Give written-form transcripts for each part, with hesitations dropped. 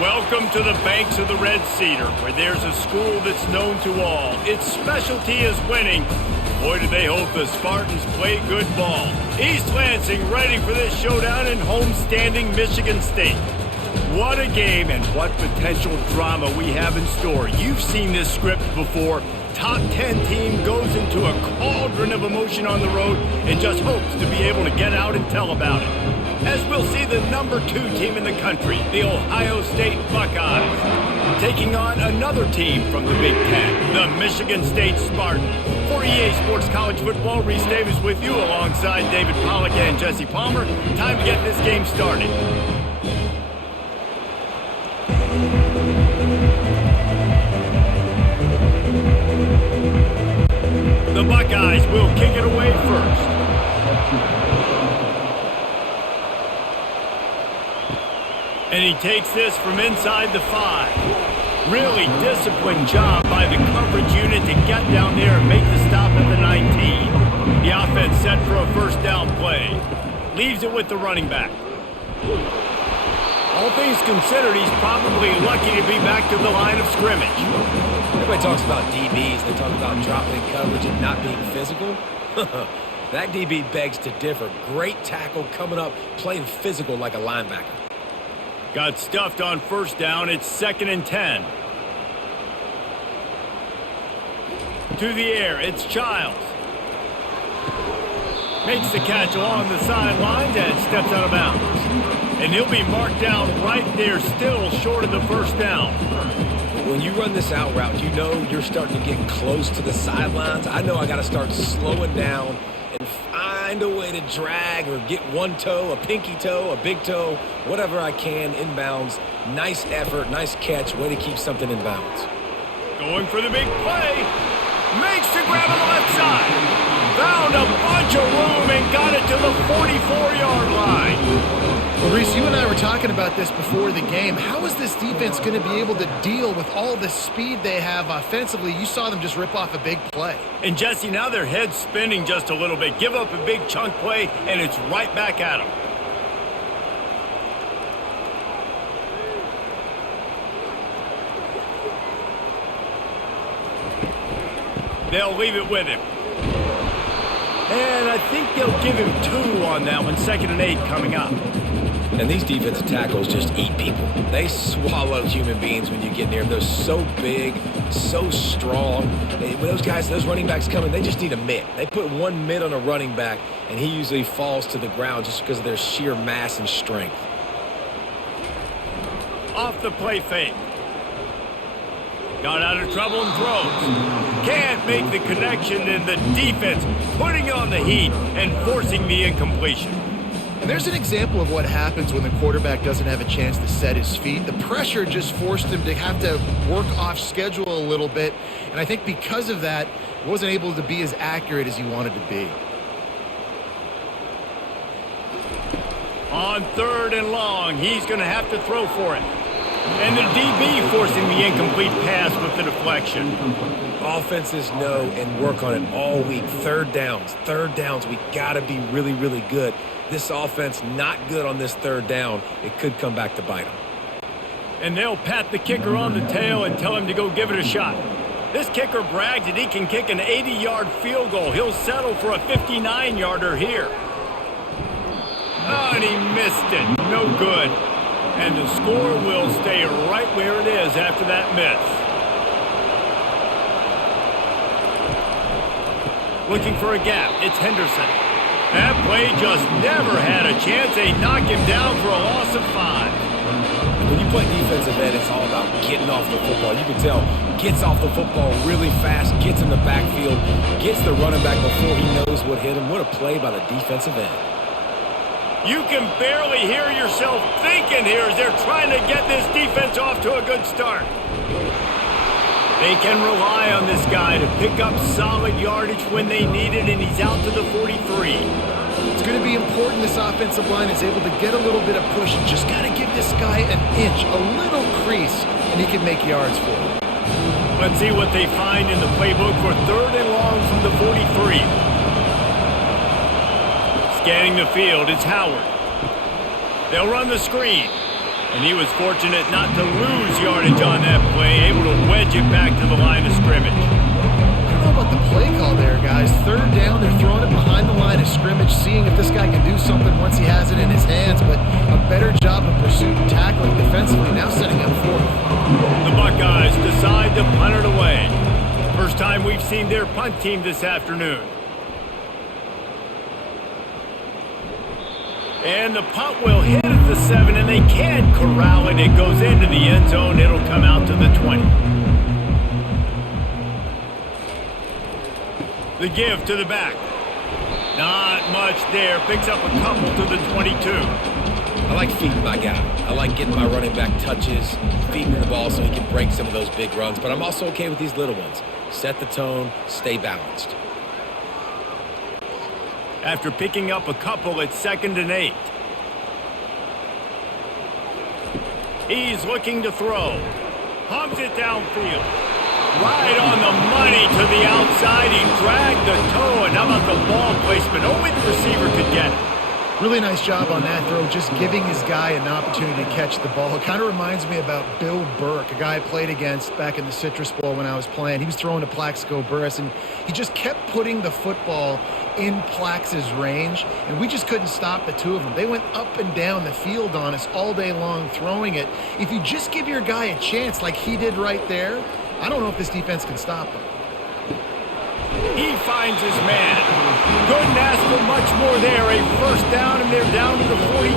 Welcome to the banks of the Red Cedar, where there's a school that's known to all. Its specialty is winning. Boy, do they hope the Spartans play good ball. East Lansing ready for this showdown in homestanding Michigan State. What a game and what potential drama we have in store. You've seen this script before. Top 10 team goes into a cauldron of emotion on the road and just hopes to be able to get out and tell about it. As we'll see the number 2 team in the country, the Ohio State Buckeyes, taking on another team from the Big Ten, the Michigan State Spartans. For EA Sports College Football, Reese Davis with you alongside David Pollack and Jesse Palmer. Time to get this game started. The Buckeyes will kick it away first. And he takes this from inside the 5. Really disciplined job by the coverage unit to get down there and make the stop at the 19. The offense set for a first down play. Leaves it with the running back. All things considered, he's probably lucky to be back to the line of scrimmage. Everybody talks about DBs. They talk about dropping in coverage and not being physical. That DB begs to differ. Great tackle coming up, playing physical like a linebacker. Got stuffed on first down. It's 2nd and 10. To the air, it's Childs. Makes the catch along the sidelines and steps out of bounds. And he'll be marked down right there, still short of the first down. When you run this out route, you know you're starting to get close to the sidelines. I know I got to start slowing down and find a way to drag or get one toe, a pinky toe, a big toe, whatever I can inbounds. Nice effort, nice catch, way to keep something in bounds. Going for the big play. Makes the grab on the left side. Found a bunch of room and got it to the 44-yard line. Well, Reese, you and I were talking about this before the game. How is this defense going to be able to deal with all the speed they have offensively? You saw them just rip off a big play. And, Jesse, now their head's spinning just a little bit. Give up a big chunk play, and it's right back at them. They'll leave it with him. And I think they'll give him 2 on that one. 2nd and 8 coming up. And these defensive tackles just eat people. They swallow human beings when you get near them. They're so big, so strong. When those guys, those running backs come in, they just need a mitt. They put one mitt on a running back, and he usually falls to the ground just because of their sheer mass and strength. Off the play fake. Got out of trouble and throws. Can't make the connection, and the defense putting on the heat and forcing the incompletion. And there's an example of what happens when the quarterback doesn't have a chance to set his feet. The pressure just forced him to have to work off schedule a little bit. And I think because of that, he wasn't able to be as accurate as he wanted to be. On 3rd and long, he's going to have to throw for it. And the DB forcing the incomplete pass with the deflection. Offenses know and work on it all week. Third downs, we got to be really, really good. This offense not good on this 3rd down. It could come back to bite them. And they'll pat the kicker on the tail and tell him to go give it a shot. This kicker brags that he can kick an 80-yard field goal. He'll settle for a 59-yarder here. Oh, and he missed it. No good. And the score will stay right where it is after that miss. Looking for a gap. It's Henderson. That play just never had a chance. They knock him down for a loss of 5. When you play defensive end, it's all about getting off the football. You can tell, gets off the football really fast, gets in the backfield, gets the running back before he knows what hit him. What a play by the defensive end. You can barely hear yourself thinking here as they're trying to get this defense off to a good start. They can rely on this guy to pick up solid yardage when they need it, and he's out to the 43. It's going to be important this offensive line is able to get a little bit of push. Just got to give this guy an inch, a little crease, and he can make yards for it. Let's see what they find in the playbook for 3rd and long from the 43. Scanning the field, it's Howard. They'll run the screen. And he was fortunate not to lose yardage on that play, able to wedge it back to the line of scrimmage. I don't know about the play call there, guys. Third down, they're throwing it behind the line of scrimmage, seeing if this guy can do something once he has it in his hands, but a better job of pursuit and tackling defensively, now setting up fourth. The Buckeyes decide to punt it away. First time we've seen their punt team this afternoon. And the punt will hit at the 7, and they can't corral it. It goes into the end zone. It'll come out to the 20. The give to the back. Not much there. Picks up a couple to the 22. I like feeding my guy. I like getting my running back touches, feeding him the ball so he can break some of those big runs. But I'm also okay with these little ones. Set the tone, stay balanced. After picking up a couple, it's 2nd and 8. He's looking to throw. Pumps it downfield. Right on the money to the outside. He dragged the toe, and how about the ball placement? Only the receiver could get it. Really nice job on that throw, just giving his guy an opportunity to catch the ball. It kind of reminds me about Bill Burke, a guy I played against back in the Citrus Bowl when I was playing. He was throwing to Plaxico Burress, and he just kept putting the football in Plax's range, and we just couldn't stop the two of them. They went up and down the field on us all day long throwing it. If you just give your guy a chance like he did right there, I don't know if this defense can stop him. He finds his man. Couldn't ask for much more there. A first down, and they're down to the 42.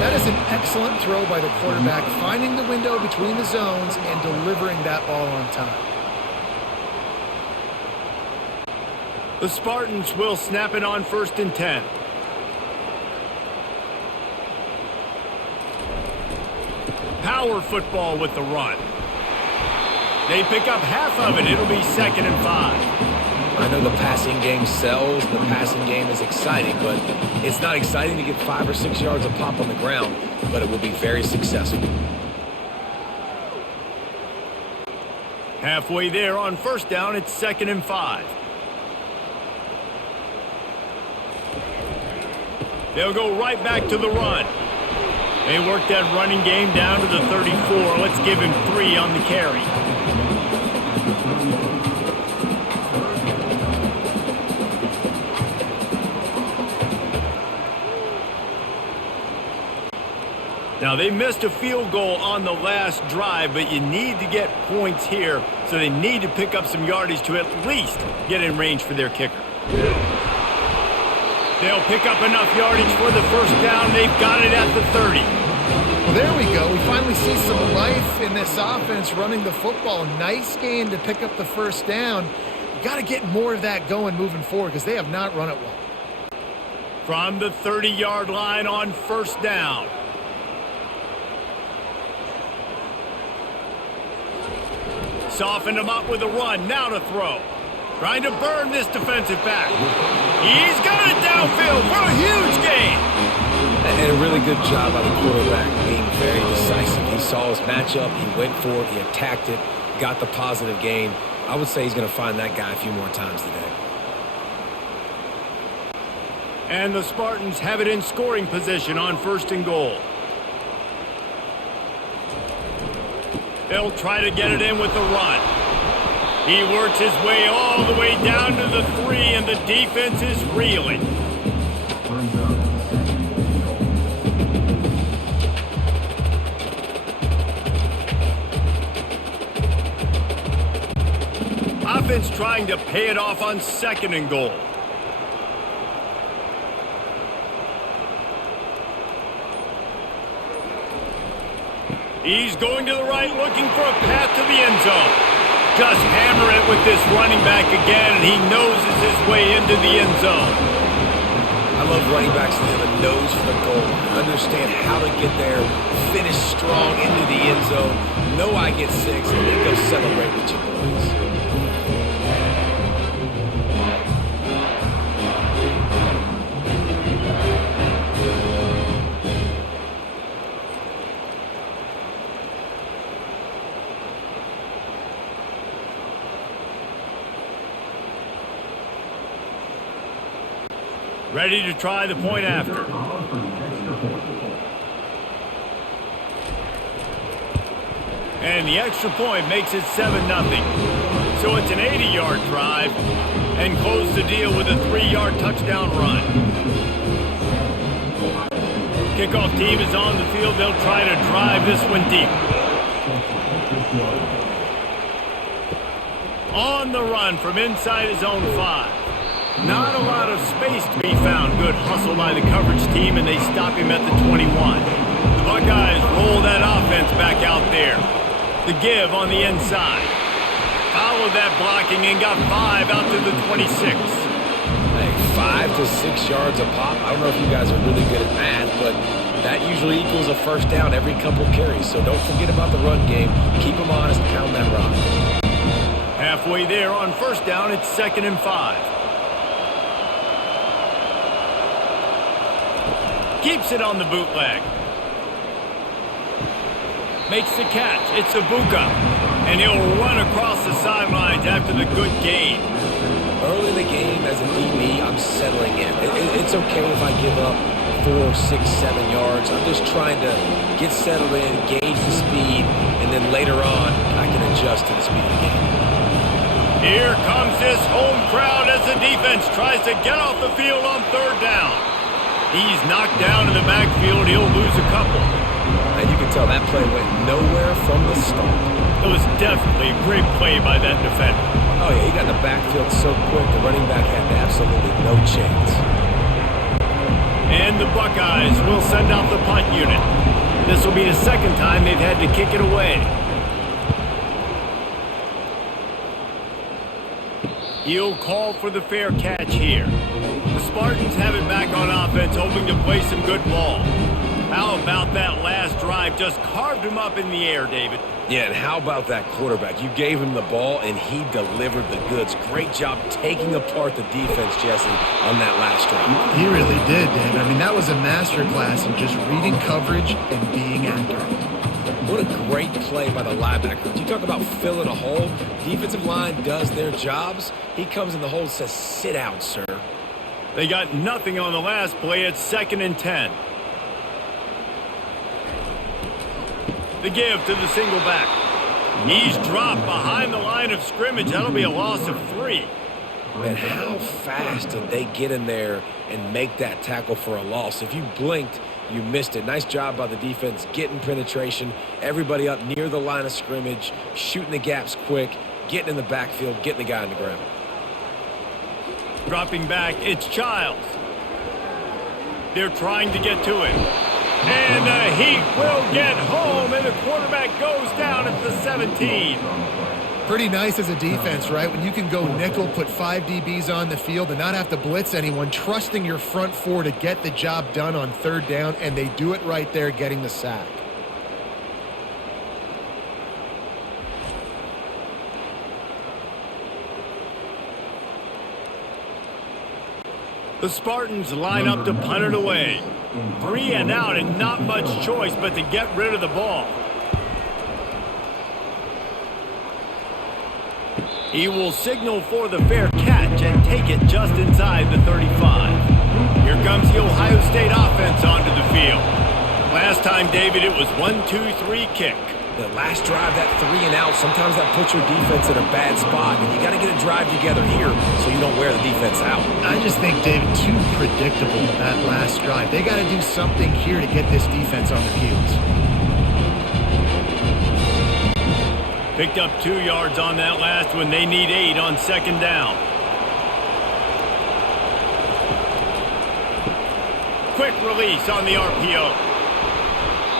That is an excellent throw by the quarterback, finding the window between the zones and delivering that ball on time. The Spartans will snap it on 1st and 10. Power football with the run. They pick up half of it. It'll be 2nd and 5. I know the passing game sells. The passing game is exciting, but it's not exciting to get 5 or 6 yards of pop on the ground, but it will be very successful. Halfway there on 1st down, it's 2nd and 5. They'll go right back to the run. They work that running game down to the 34. Let's give him 3 on the carry. Now, they missed a field goal on the last drive, but you need to get points here, so they need to pick up some yardage to at least get in range for their kicker. They'll pick up enough yardage for the first down. They've got it at the 30. Well, there we go. We finally see some life in this offense running the football. Nice game to pick up the first down. You got to get more of that going moving forward because they have not run it well. From the 30-yard line on 1st down. Softened him up with a run. Now to throw. Trying to burn this defensive back. He's got it downfield for a huge gain. And a really good job by the quarterback being very decisive. He saw his matchup. He went for it. He attacked it. Got the positive gain. I would say he's going to find that guy a few more times today. And the Spartans have it in scoring position on 1st and goal. They'll try to get it in with the run. He works his way all the way down to the 3, and the defense is reeling. Offense trying to pay it off on 2nd and goal. He's going to the right, looking for a path to the end zone. Just hammer it with this running back again, and he noses his way into the end zone. I love running backs that have a nose for the goal. Understand how to get there, finish strong into the end zone, know I get 6, and then go celebrate with your boys. Ready to try the point after. And the extra point makes it 7-0. So it's an 80-yard drive and close the deal with a 3-yard touchdown run. Kickoff team is on the field. They'll try to drive this one deep. On the run from inside his own 5. Not a lot of space to be found. Good hustle by the coverage team, and they stop him at the 21. The Buckeyes roll that offense back out there. The give on the inside. Followed that blocking and got 5 out to the 26. Hey, 5 to 6 yards a pop. I don't know if you guys are really good at math, but that usually equals a first down every couple carries. So don't forget about the run game. Keep them honest, pound that rock. Halfway there on first down, it's 2nd and 5. Keeps it on the bootleg. Makes the catch. It's Ibuka. And he'll run across the sidelines after the good gain. Early in the game, as a DB, I'm settling in. It's okay if I give up 4, 6, 7 yards. I'm just trying to get settled in, gauge the speed, and then later on, I can adjust to the speed of the game. Here comes this home crowd as the defense tries to get off the field on 3rd down. He's knocked down in the backfield. He'll lose a couple. And you can tell that play went nowhere from the start. It was definitely a great play by that defender. Oh, yeah, he got in the backfield so quick, the running back had absolutely no chance. And the Buckeyes will send out the punt unit. This will be the 2nd time they've had to kick it away. He'll call for the fair catch here. The Spartans have it back on offense, hoping to play some good ball. How about that last drive? Just carved him up in the air, David. Yeah, and how about that quarterback? You gave him the ball, and he delivered the goods. Great job taking apart the defense, Jesse, on that last drive. He really did, David. I mean, that was a masterclass in just reading coverage and being accurate. What a great play by the linebacker. You talk about filling a hole. Defensive line does their jobs. He comes in the hole and says, sit down, sir. They got nothing on the last play. It's 2nd and 10. The give to the single back. He's dropped behind the line of scrimmage. That'll be a loss of 3. Man, how fast did they get in there and make that tackle for a loss? If you blinked, you missed it. Nice job by the defense, getting penetration, everybody up near the line of scrimmage, shooting the gaps quick, getting in the backfield, getting the guy on the ground. Dropping back, it's Childs. They're trying to get to him. And the Heat will get home, and the quarterback goes down at the 17. Pretty nice as a defense, right? When you can go nickel, put 5 DBs on the field and not have to blitz anyone, trusting your front 4 to get the job done on 3rd down, and they do it right there, getting the sack. The Spartans line up to punt it away. 3 and out, and not much choice but to get rid of the ball. He will signal for the fair catch and take it just inside the 35. Here comes the Ohio State offense onto the field. Last time, David, it was 1-2-3 kick. The last drive, that 3 and out, sometimes that puts your defense in a bad spot, and you got to get a drive together here so you don't wear the defense out. I just think, David, too predictable that last drive. They got to do something here to get this defense on their heels. Picked up 2 yards on that last one. They need 8 on 2nd down. Quick release on the RPO.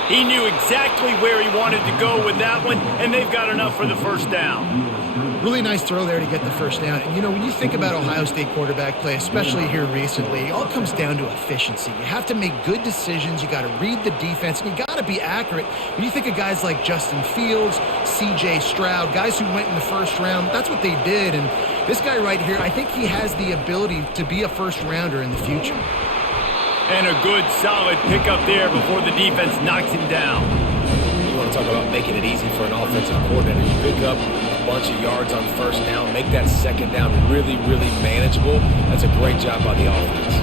He knew exactly where he wanted to go with that one, and they've got enough for the first down. Really nice throw there to get the first down. And, you know, when you think about Ohio State quarterback play, especially here recently, it all comes down to efficiency. You have to make good decisions. You got to read the defense, and you got to be accurate. When you think of guys like Justin Fields, C.J. Stroud, guys who went in the first round, that's what they did. And this guy right here, I think he has the ability to be a first-rounder in the future. And a good, solid pickup there before the defense knocks him down. You want to talk about making it easy for an offensive coordinator. You pick up a bunch of yards on first down, make that 2nd down really, really manageable. That's a great job by the offense.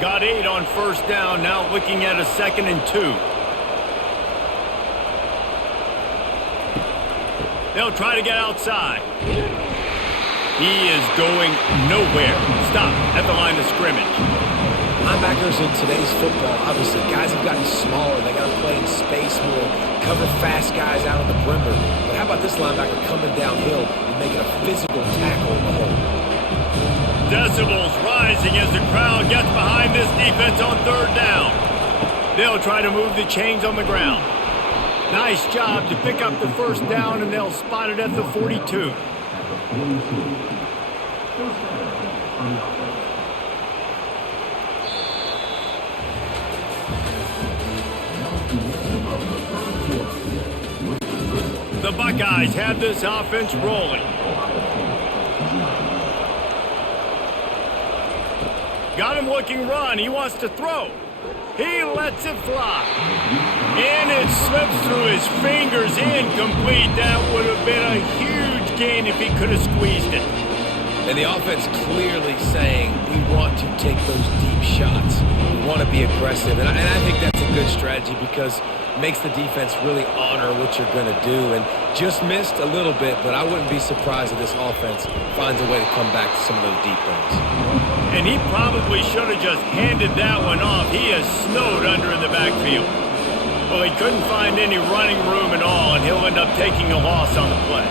Got 8 on first down, now looking at a 2nd and 2. They'll try to get outside. He is going nowhere. Stop at the line of scrimmage. Linebackers in today's football, obviously, guys have gotten smaller. They got to play in space more, cover fast guys out on the perimeter. But how about this linebacker coming downhill and making a physical tackle in the hole? Decibels rising as the crowd gets behind this defense on third down. They'll try to move the chains on the ground. Nice job to pick up the first down, and they'll spot it at the 42. The Buckeyes have this offense rolling. Got him looking run. He wants to throw. He lets it fly. And it slips through his fingers. Incomplete. That would have been a huge gain if he could have squeezed it. And the offense clearly saying, we want to take those deep shots. We want to be aggressive. And I think that's a good strategy because it makes the defense really honor what you're going to do. And just missed a little bit, but I wouldn't be surprised if this offense finds a way to come back to some of those deep things. And he probably should have just handed that one off. He is snowed under in the backfield. Well, he couldn't find any running room at all, and he'll end up taking a loss on the play.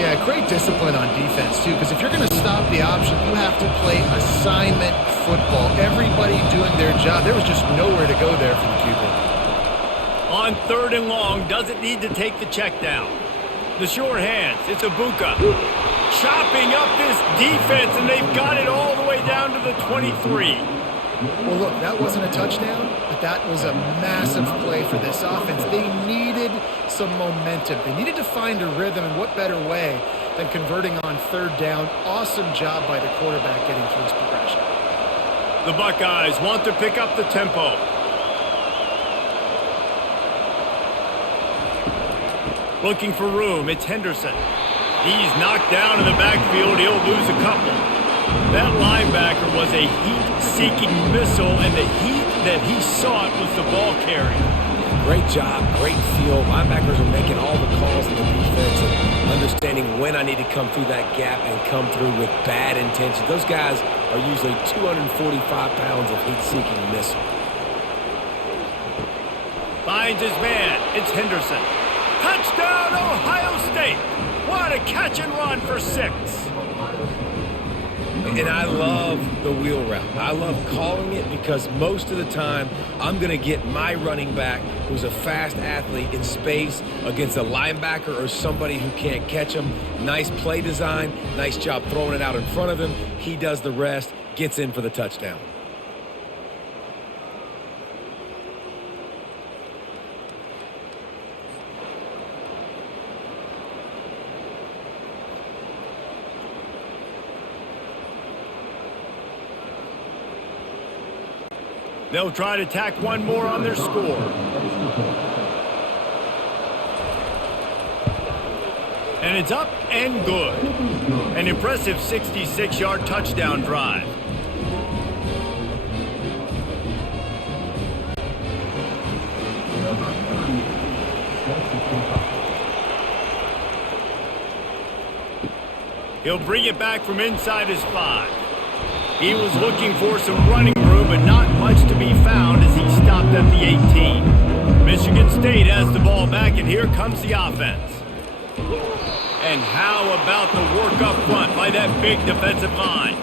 Yeah, great discipline on defense, too, because if you're going to stop the option, you have to play assignment football. Everybody doing their job. There was just nowhere to go there for the QB. On third and long, doesn't need to take the check down. The short hands, it's Ibuka. Chopping up this defense, and they've got it all the way down to the 23. Well, look, that wasn't a touchdown, but that was a massive play for this offense. They needed some momentum. They needed to find a rhythm, and what better way than converting on third down. Awesome job by the quarterback getting through his progression. The Buckeyes want to pick up the tempo. Looking for room, it's Henderson. He's knocked down in the backfield. He'll lose a couple. That linebacker was a heat-seeking missile, and the heat that he sought was the ball carrier. Great job, great feel. Linebackers are making all the calls in the defense and understanding when I need to come through that gap and come through with bad intentions. Those guys are usually 245 pounds of heat-seeking missile. Finds his man. It's Henderson. Touchdown, Ohio State. What a catch and run for 6. And I love the wheel route. I love calling it because most of the time I'm going to get my running back who's a fast athlete in space against a linebacker or somebody who can't catch him. Nice play design. Nice job throwing it out in front of him. He does the rest, gets in for the touchdown. They'll try to tack one more on their score. And it's up and good. An impressive 66-yard touchdown drive. He'll bring it back from inside his 5. He was looking for some running room, but not much to be found as he stopped at the 18. Michigan State has the ball back, and here comes the offense. And how about the work up front by that big defensive line?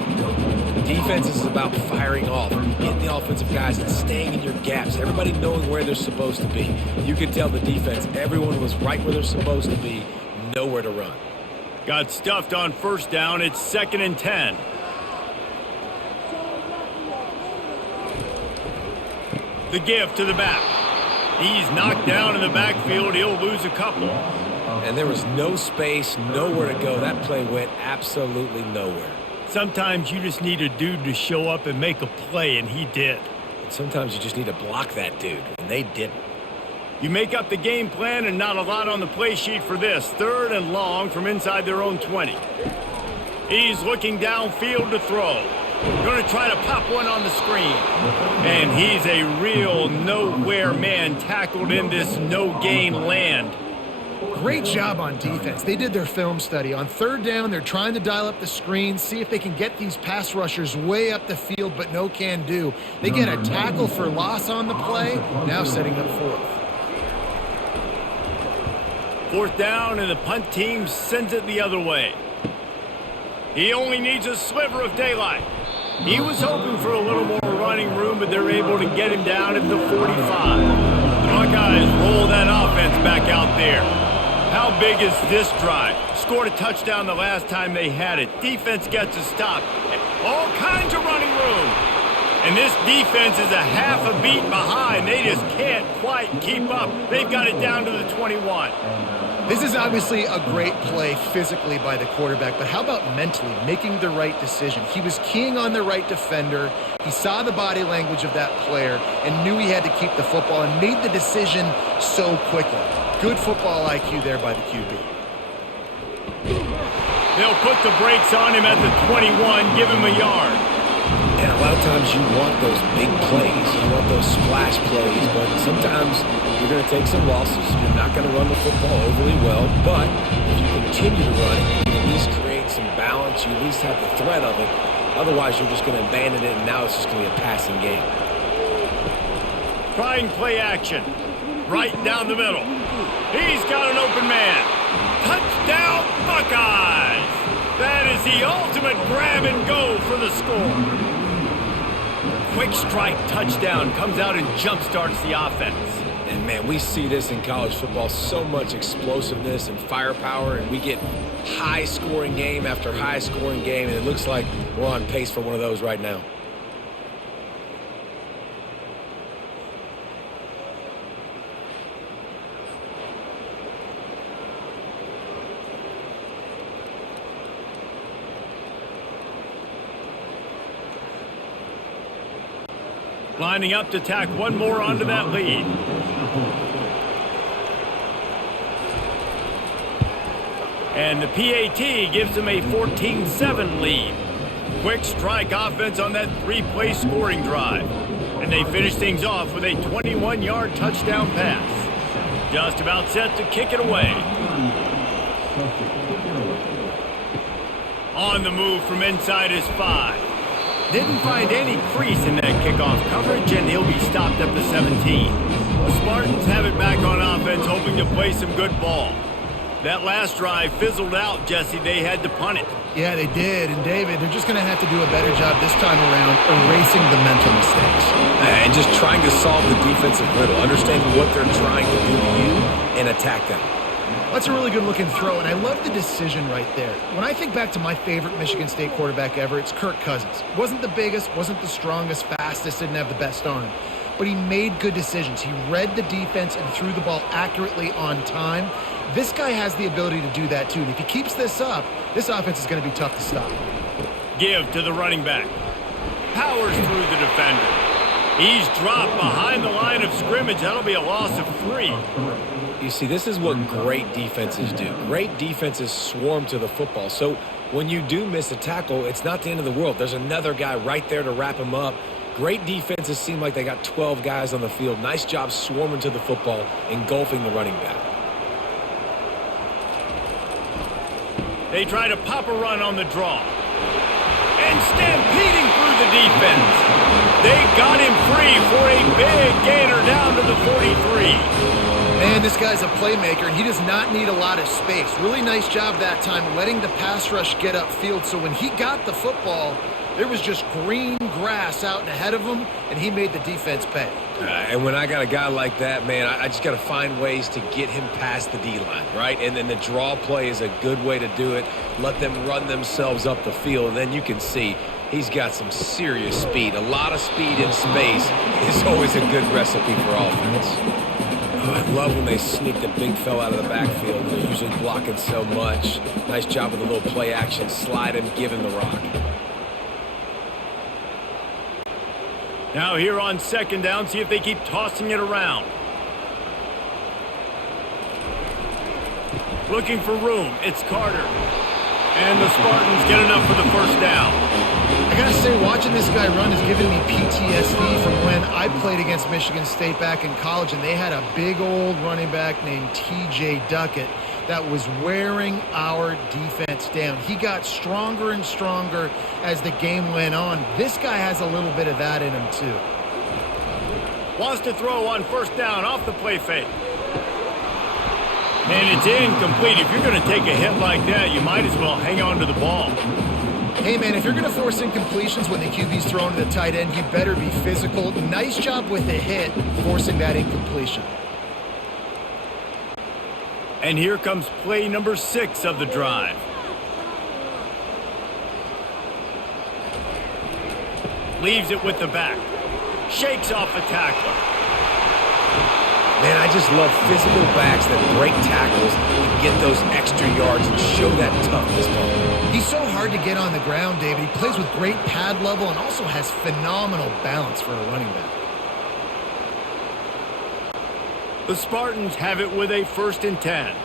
Defense is about firing off, getting the offensive guys and staying in your gaps. Everybody knowing where they're supposed to be. You could tell the defense, everyone was right where they're supposed to be, nowhere to run. Got stuffed on first down. It's 2nd and 10. The give to the back. He's knocked down in the backfield. He'll lose a couple. And there was no space, nowhere to go. That play went absolutely nowhere. Sometimes you just need a dude to show up and make a play, and he did. And sometimes you just need to block that dude, and they didn't. You make up the game plan, and not a lot on the play sheet for this. 3rd and long from inside their own 20. He's looking downfield to throw. Going to try to pop one on the screen. And he's a real nowhere man tackled in this no-gain land. Great job on defense. They did their film study. On third down, they're trying to dial up the screen, see if they can get these pass rushers way up the field, but no can do. They get a tackle for loss on the play, now setting up fourth. Fourth down, and the punt team sends it the other way. He only needs a sliver of daylight. He was hoping for a little more running room, but they're able to get him down at the 45. The Buckeyes roll that offense back out there. How big is this drive? Scored a touchdown the last time they had it. Defense gets a stop. All kinds of running room. And this defense is a half a beat behind. They just can't quite keep up. They've got it down to the 21. This is obviously a great play physically by the quarterback, but how about mentally making the right decision? He was keying on the right defender. He saw the body language of that player and knew he had to keep the football and made the decision so quickly. Good football IQ there by the QB. They'll put the brakes on him at the 21, give him a yard. And a lot of times you want those big plays, you want those splash plays, but sometimes you're going to take some losses. You're not going to run the football overly well, but if you continue to run it, you can at least create some balance. You at least have the threat of it. Otherwise, you're just going to abandon it, and now it's just going to be a passing game. Trying play action. Right down the middle. He's got an open man. Touchdown, Buckeyes! That is the ultimate grab and go for the score. Quick strike touchdown comes out and jump-starts the offense. And, man, we see this in college football, so much explosiveness and firepower, and we get high-scoring game after high-scoring game, and it looks like we're on pace for one of those right now. Lining up to tack one more onto that lead. And the PAT gives them a 14-7 lead. Quick strike offense on that three-play scoring drive. And they finish things off with a 21-yard touchdown pass. Just about set to kick it away. On the move from inside his 5. Didn't find any crease in that kickoff coverage, and he'll be stopped at the 17. The Spartans have it back on offense, hoping to play some good ball. That last drive fizzled out, Jesse. They had to punt it. Yeah, they did. And, David, they're just going to have to do a better job this time around erasing the mental mistakes. And just trying to solve the defensive riddle, understanding what they're trying to do to you and attack them. That's a really good-looking throw, and I love the decision right there. When I think back to my favorite Michigan State quarterback ever, it's Kirk Cousins. Wasn't the biggest, wasn't the strongest, fastest, didn't have the best arm. But he made good decisions. He read the defense and threw the ball accurately on time. This guy has the ability to do that, too. And if he keeps this up, this offense is going to be tough to stop. Give to the running back. Powers through the defender. He's dropped behind the line of scrimmage. That'll be a loss of 3. You see, this is what great defenses do. Great defenses swarm to the football. So when you do miss a tackle, it's not the end of the world. There's another guy right there to wrap him up. Great defenses seem like they got 12 guys on the field. Nice job swarming to the football, engulfing the running back. They try to pop a run on the draw. And stampeding through the defense. They got him free for a big gainer down to the 43. Man, this guy's a playmaker, and he does not need a lot of space. Really nice job that time letting the pass rush get upfield, so when he got the football, there was just green grass out and ahead of him, and he made the defense pay. And when I got a guy like that, man, I just got to find ways to get him past the D-line, right? And then the draw play is a good way to do it. Let them run themselves up the field, and then you can see he's got some serious speed. A lot of speed in space is always a good recipe for offense. I love when they sneak the big fella out of the backfield. They're usually blocking so much. Nice job with a little play action. Slide him, give him the rock. Now here on second down, see if they keep tossing it around. Looking for room. It's Carter. And the Spartans get enough for the first down. I gotta say, watching this guy run is giving me PTSD from when I played against Michigan State back in college, and they had a big old running back named T.J. Duckett that was wearing our defense down. He got stronger and stronger as the game went on. This guy has a little bit of that in him, too. Wants to throw on first down off the play fake. And it's incomplete. If you're going to take a hit like that, you might as well hang on to the ball. Hey, man, if you're going to force incompletions when the QB's throwing to the tight end, you better be physical. Nice job with the hit, forcing that incompletion. And here comes play number 6 of the drive. Leaves it with the back. Shakes off the tackler. Man, I just love physical backs that break tackles and get those extra yards and show that toughness. He's so hard to get on the ground, David. He plays with great pad level and also has phenomenal balance for a running back. The Spartans have it with a 1st and 10.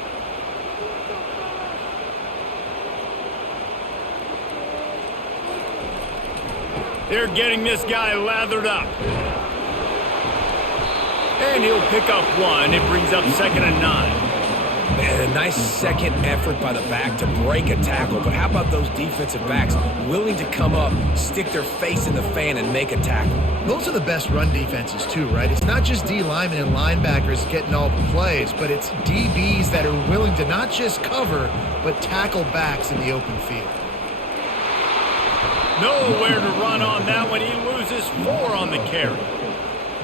They're getting this guy lathered up. And he'll pick up 1. It brings up 2nd and 9. Man, a nice second effort by the back to break a tackle. But how about those defensive backs willing to come up, stick their face in the fan, and make a tackle? Those are the best run defenses, too, right? It's not just D linemen and linebackers getting all the plays, but it's DBs that are willing to not just cover, but tackle backs in the open field. Nowhere to run on that one. He loses 4 on the carry.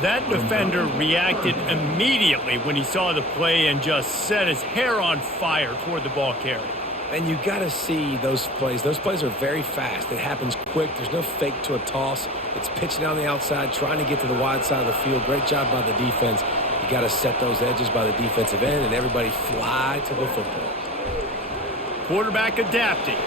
That defender reacted immediately when he saw the play and just set his hair on fire toward the ball carrier. And you got to see those plays. Those plays are very fast. It happens quick. There's no fake to a toss. It's pitching on the outside, trying to get to the wide side of the field. Great job by the defense. You got to set those edges by the defensive end, and everybody fly to the football. Quarterback adapting.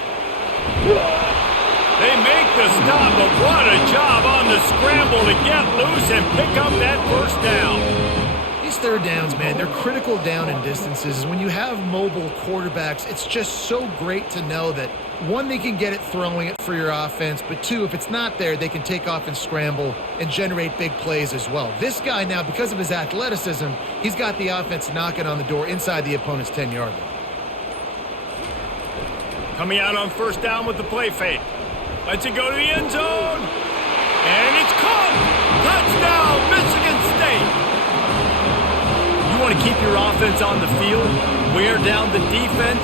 They make the stop, but what a job on the scramble to get loose and pick up that 1st down. These 3rd downs, man, they're critical down and distances. When you have mobile quarterbacks, it's just so great to know that, 1, they can get it throwing it for your offense, but 2, if it's not there, they can take off and scramble and generate big plays as well. This guy now, because of his athleticism, he's got the offense knocking on the door inside the opponent's 10-yard line. Coming out on 1st down with the play fake. Lets it go to the end zone. And it's caught. Touchdown, Michigan State. You want to keep your offense on the field, wear down the defense,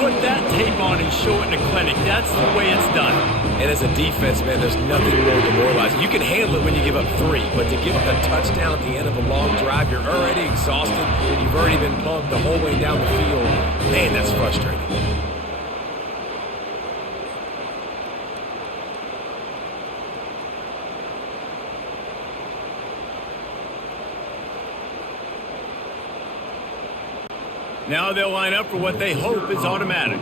put that tape on and show it in the clinic. That's the way it's done. And as a defense, man, there's nothing more demoralizing. You can handle it when you give up 3, but to give up a touchdown at the end of a long drive, you're already exhausted. You've already been pumped the whole way down the field. Man, that's frustrating. Now they'll line up for what they hope is automatic.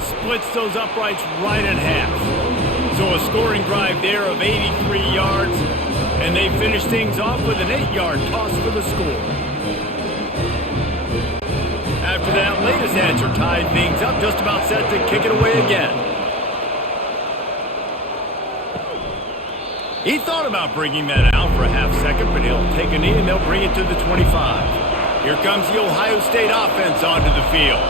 Splits those uprights right in half. So a scoring drive there of 83 yards, and they finish things off with an 8-yard toss for the score. After that latest answer tied things up, just about set to kick it away again. He thought about bringing that out for a half second, but he'll take a knee and they'll bring it to the 25. Here comes the Ohio State offense onto the field.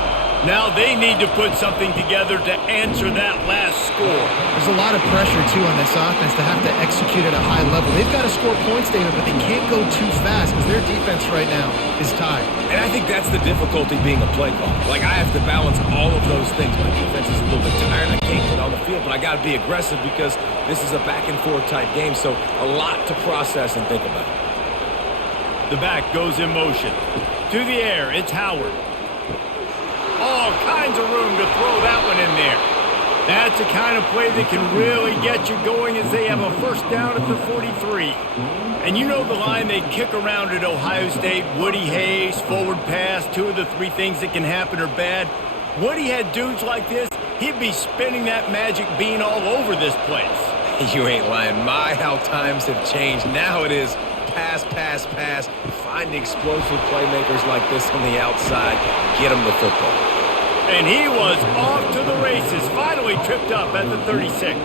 Now they need to put something together to answer that last score. There's a lot of pressure, too, on this offense to have to execute at a high level. They've got to score points, David, but they can't go too fast because their defense right now is tied. And I think that's the difficulty being a play caller. Like, I have to balance all of those things. My defense is a little bit tired. I can't get on the field, but I got to be aggressive because this is a back-and-forth type game, so a lot to process and think about. The back goes in motion. To the air, it's Howard. All kinds of room to throw that one in there. That's the kind of play that can really get you going as they have a 1st down at the 43. And you know the line they kick around at Ohio State, Woody Hayes, forward pass, 2 of the 3 things that can happen are bad. Woody had dudes like this, he'd be spinning that magic bean all over this place. You ain't lying. My, how times have changed. Now it is pass, pass, pass. Find explosive playmakers like this on the outside. Get them the football. And he was off to the races, finally tripped up at the 36.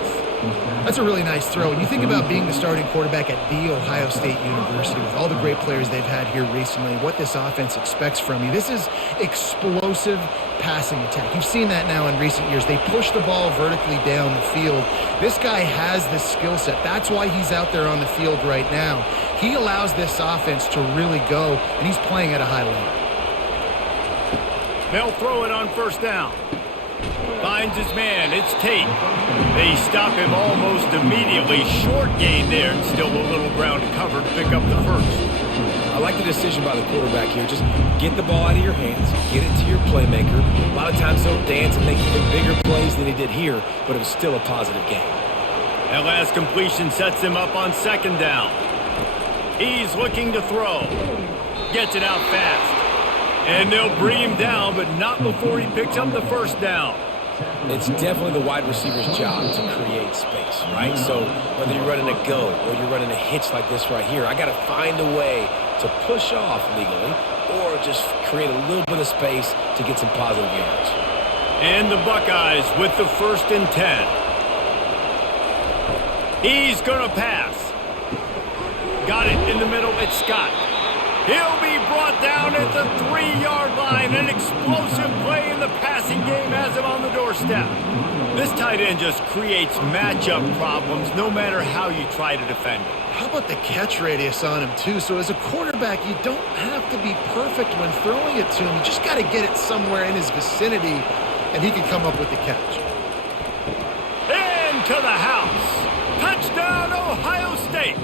That's a really nice throw. When you think about being the starting quarterback at The Ohio State University with all the great players they've had here recently, what this offense expects from you, this is explosive passing attack. You've seen that now in recent years. They push the ball vertically down the field. This guy has this skill set. That's why he's out there on the field right now. He allows this offense to really go, and he's playing at a high level. They'll throw it on first down. Finds his man. It's Tate. They stop him almost immediately. Short gain there. Still a little ground to cover to pick up the first. I like the decision by the quarterback here. Just get the ball out of your hands. Get it to your playmaker. A lot of times they'll dance and make even bigger plays than he did here, but it was still a positive game. That last completion sets him up on second down. He's looking to throw. Gets it out fast. And they'll bring him down, but not before he picks up the first down. It's definitely the wide receiver's job to create space, right? So whether you're running a go or you're running a hitch like this right here, I got to find a way to push off legally or just create a little bit of space to get some positive yards. And the Buckeyes with the 1st and 10. He's going to pass. Got it in the middle. It's Scott. He'll be brought down at the 3-yard line. An explosive play in the passing game has him on the doorstep. This tight end just creates matchup problems no matter how you try to defend him. How about the catch radius on him, too? So as a quarterback, you don't have to be perfect when throwing it to him. You just got to get it somewhere in his vicinity, and he can come up with the catch. Into the house. Touchdown, Ohio State.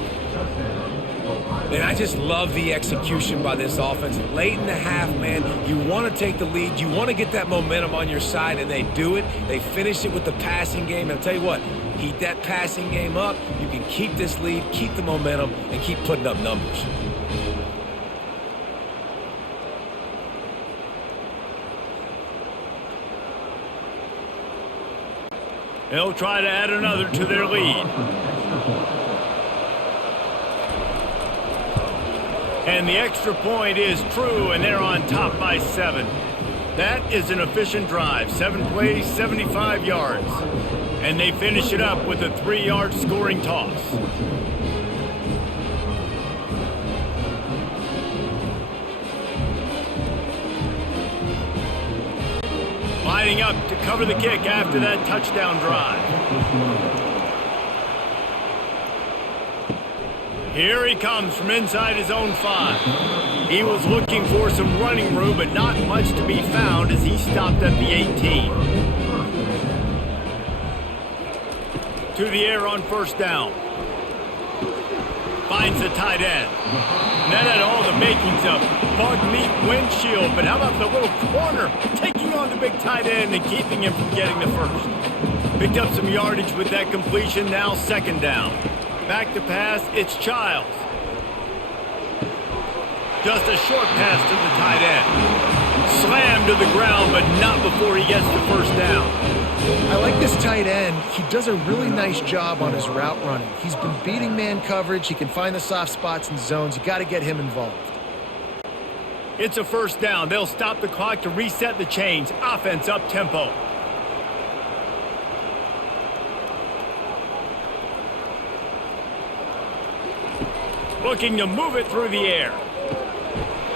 And I just love the execution by this offense. Late in the half, man, you want to take the lead. You want to get that momentum on your side, and they do it. They finish it with the passing game. And I'll tell you what, heat that passing game up. You can keep this lead, keep the momentum, and keep putting up numbers. They'll try to add another to their lead. And the extra point is true, and they're on top by 7. That is an efficient drive. 7 plays, 75 yards. And they finish it up with a 3-yard scoring toss. Lining up to cover the kick after that touchdown drive. Here he comes from inside his own 5. He was looking for some running room, but not much to be found as he stopped at the 18. To the air on first down. Finds the tight end. And that had all the makings of bug meat windshield, but how about the little corner taking on the big tight end and keeping him from getting the first? Picked up some yardage with that completion, now second down. Back to pass, it's Childs. Just a short pass to the tight end. Slammed to the ground, but not before he gets the first down. I like this tight end. He does a really nice job on his route running. He's been beating man coverage. He can find the soft spots and zones. You got to get him involved. It's a first down. They'll stop the clock to reset the chains. Offense up tempo. Looking to move it through the air.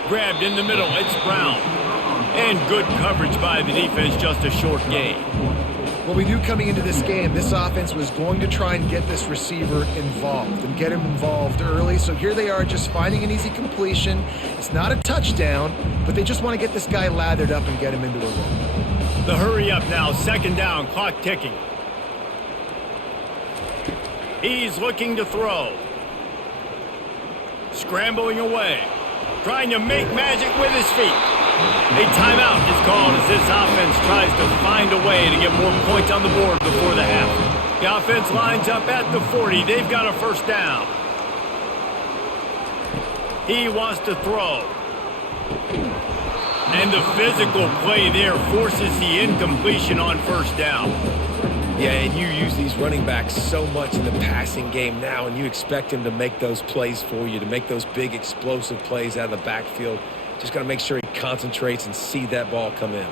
Grabbed in the middle, it's Brown. And good coverage by the defense, just a short gain. Well, we knew coming into this game, this offense was going to try and get this receiver involved and get him involved early. So here they are just finding an easy completion. It's not a touchdown, but they just want to get this guy lathered up and get him into a run. The hurry up now, second down, clock ticking. He's looking to throw. Scrambling away. Trying to make magic with his feet. A timeout is called as this offense tries to find a way to get more points on the board before the half. The offense lines up at the 40. They've got a first down. He wants to throw. And the physical play there forces the incompletion on first down. Yeah, and you use these running backs so much in the passing game now, and you expect him to make those plays for you, to make those big explosive plays out of the backfield. Just got to make sure he concentrates and see that ball come in.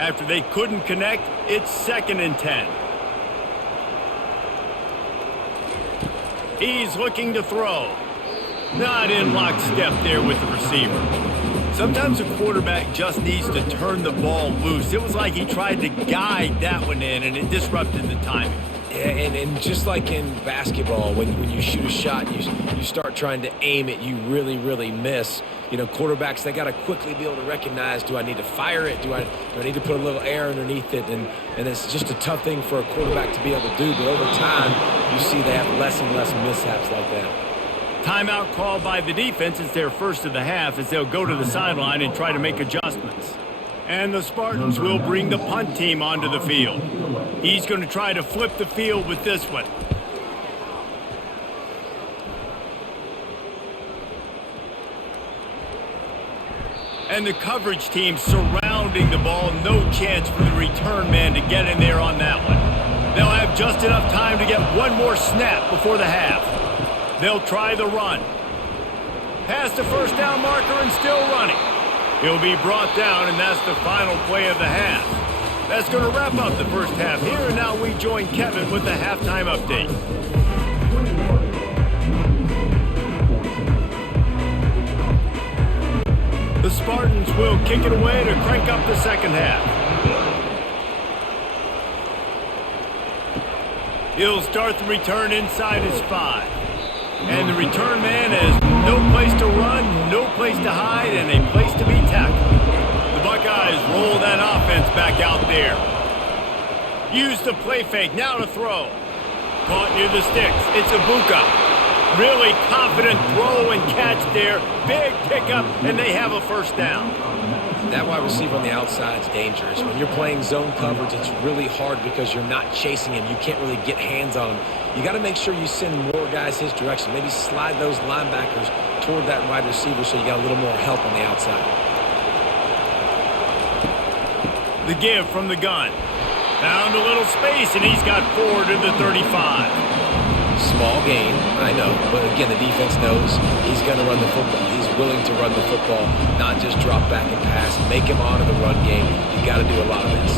After they couldn't connect, it's 2nd and 10. He's looking to throw. Not in lockstep there with the receiver. Sometimes a quarterback just needs to turn the ball loose. It was like he tried to guide that one in, and it disrupted the timing. Yeah, and just like in basketball, when you shoot a shot, you start trying to aim it, you really, really miss. You know, quarterbacks, they got to quickly be able to recognize, do I need to fire it? Do I need to put a little air underneath it? And it's just a tough thing for a quarterback to be able to do. But over time, you see they have less and less mishaps like that. Timeout called by the defense. It's their first of the half as they'll go to the sideline and try to make adjustments. And the Spartans will bring the punt team onto the field. He's going to try to flip the field with this one. And the coverage team surrounding the ball. No chance for the return man to get in there on that one. They'll have just enough time to get one more snap before the half. They'll try the run. Past the first down marker and still running. He'll be brought down, and that's the final play of the half. That's going to wrap up the first half here, and now we join Kevin with the halftime update. The Spartans will kick it away to crank up the second half. He'll start the return inside his 5. And the return man has no place to run, no place to hide, and a place to be tackled. The Buckeyes roll that offense back out there. Use the play fake, now to throw. Caught near the sticks, it's Ibuka. Really confident throw and catch there. Big pickup, and they have a first down. That wide receiver on the outside is dangerous. When you're playing zone coverage, it's really hard because you're not chasing him. You can't really get hands on him. You got to make sure you send more guys his direction. Maybe slide those linebackers toward that wide receiver so you got a little more help on the outside. The give from the gun. Found a little space, and he's got 4 to the 35. Small gain, I know, but again, the defense knows he's going to run the football. He's willing to run the football, not just drop back and pass. Make him honor the run game. You got to do a lot of this.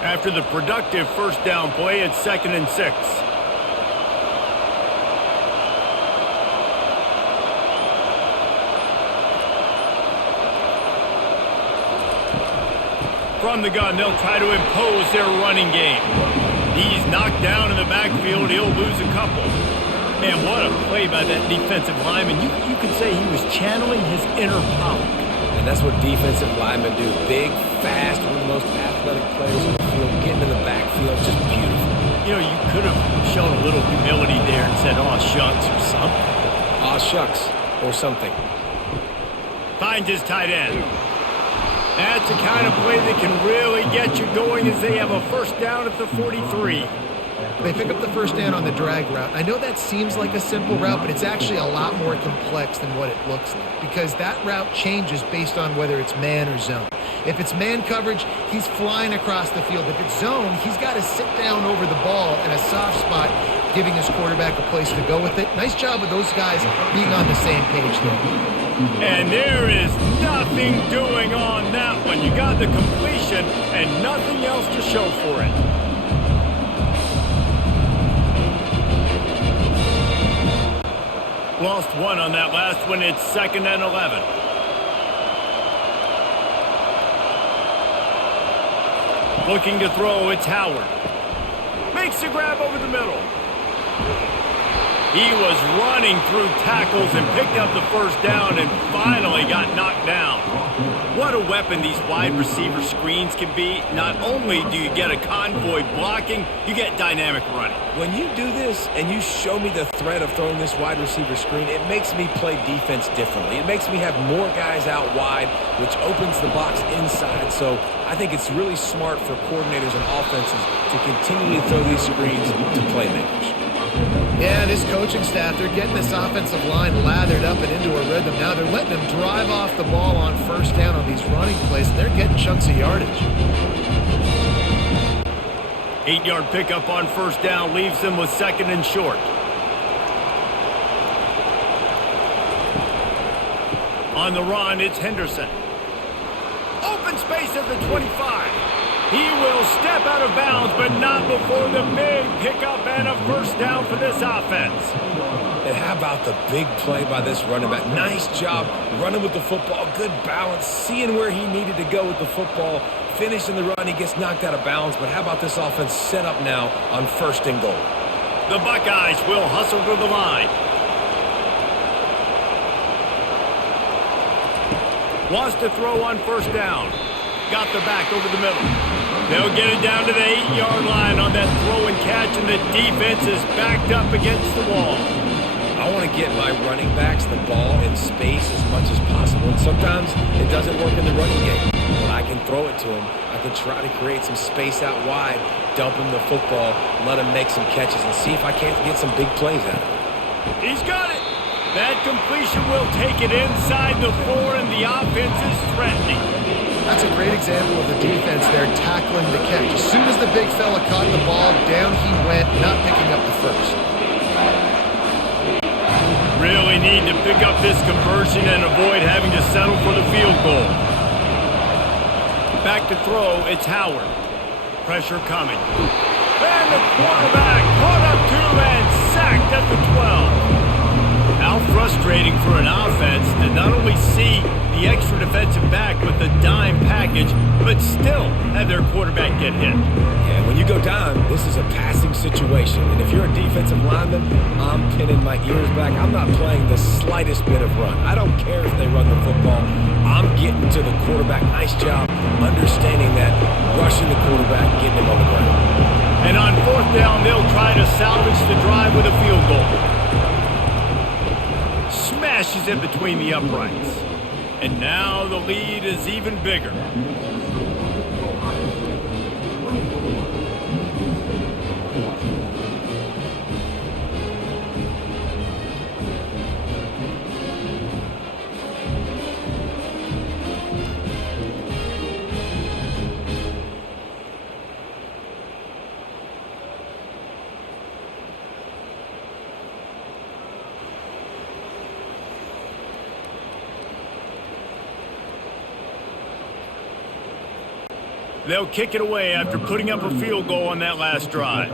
After the productive first down play, it's 2nd and 6. From the gun, they'll try to impose their running game. He's knocked down in the backfield. He'll lose a couple. Man, what a play by that defensive lineman. You could say he was channeling his inner Pollock. And that's what defensive linemen do. Big, fast, one of the most athletic players in the field, getting in the backfield, just beautiful. You know, you could have shown a little humility there and said, "Aw, shucks," or something. Aw, shucks, or something. Finds his tight end. That's the kind of play that can really get you going as they have a first down at the 43. They pick up the first down on the drag route. I know that seems like a simple route, but it's actually a lot more complex than what it looks like because that route changes based on whether it's man or zone. If it's man coverage, he's flying across the field. If it's zone, he's got to sit down over the ball in a soft spot, giving his quarterback a place to go with it. Nice job of those guys being on the same page there. And there is nothing doing on that one. You got the completion and nothing else to show for it. Lost one on that last one. It's 2nd and 11. Looking to throw, it's Howard. Makes the grab over the middle. He was running through tackles and picked up the first down and finally got knocked down. What a weapon these wide receiver screens can be. Not only do you get a convoy blocking, you get dynamic running. When you do this and you show me the threat of throwing this wide receiver screen, it makes me play defense differently. It makes me have more guys out wide, which opens the box inside. So I think it's really smart for coordinators and offenses to continually throw these screens to playmakers. Yeah, this coaching staff, they're getting this offensive line lathered up and into a rhythm. Now they're letting them drive off the ball on first down on these running plays, and they're getting chunks of yardage. 8-yard pickup on first down leaves them with 2nd and short. On the run, it's Henderson. Open space at the 25. He will step out of bounds, but not before the big pickup and a first down for this offense. And how about the big play by this running back? Nice job running with the football, good balance, seeing where he needed to go with the football, finishing the run. He gets knocked out of bounds, but how about this offense set up now on 1st and goal? The Buckeyes will hustle to the line. Wants to throw on 1st down. Got the back over the middle. They'll get it down to the 8-yard line on that throw and catch, and the defense is backed up against the wall. I want to get my running backs the ball in space as much as possible, and sometimes it doesn't work in the running game. But I can throw it to him. I can try to create some space out wide, dump him the football, let him make some catches, and see if I can't get some big plays out of it. He's got it. That completion will take it inside the 4, and the offense is threatening. That's a great example of the defense there tackling the catch. As soon as the big fella caught the ball, down he went, not picking up the first. Really need to pick up this conversion and avoid having to settle for the field goal. Back to throw, it's Howard. Pressure coming. And the quarterback caught up to and sacked at the 12. How frustrating for an offense to not only see the extra defensive back with the dime package, but still have their quarterback get hit. Yeah, when you go dime, this is a passing situation. And if you're a defensive lineman, I'm pinning my ears back. I'm not playing the slightest bit of run. I don't care if they run the football. I'm getting to the quarterback. Nice job understanding that, rushing the quarterback, getting him on the ground. And on 4th down, they'll try to salvage the drive with a field goal. Smashes it between the uprights. And now the lead is even bigger. They'll kick it away after putting up a field goal on that last drive.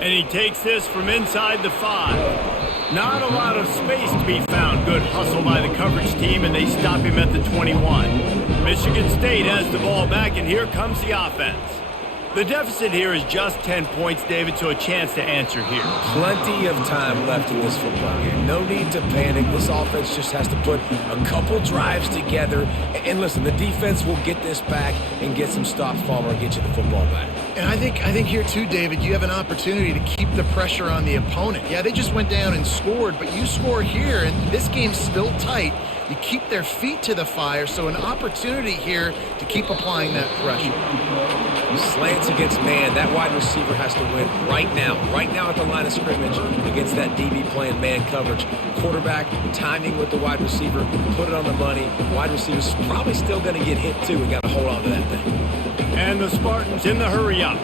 And he takes this from inside the 5. Not a lot of space to be found. Good hustle by the coverage team, and they stop him at the 21. Michigan State has the ball back, and here comes the offense. The deficit here is just 10 points, David, so a chance to answer here. Plenty of time left in this football game. No need to panic. This offense just has to put a couple drives together. And listen, the defense will get this back and get some stops, Palmer, and get you the football back. And I think here too, David, you have an opportunity to keep the pressure on the opponent. Yeah, they just went down and scored, but you score here, and this game's still tight. You keep their feet to the fire, so an opportunity here to keep applying that pressure. Slants against man. That wide receiver has to win right now at the line of scrimmage against that DB playing man coverage. Quarterback, timing with the wide receiver, put it on the money. Wide receiver's probably still going to get hit too. We got to hold on to that thing. And the Spartans in the hurry up.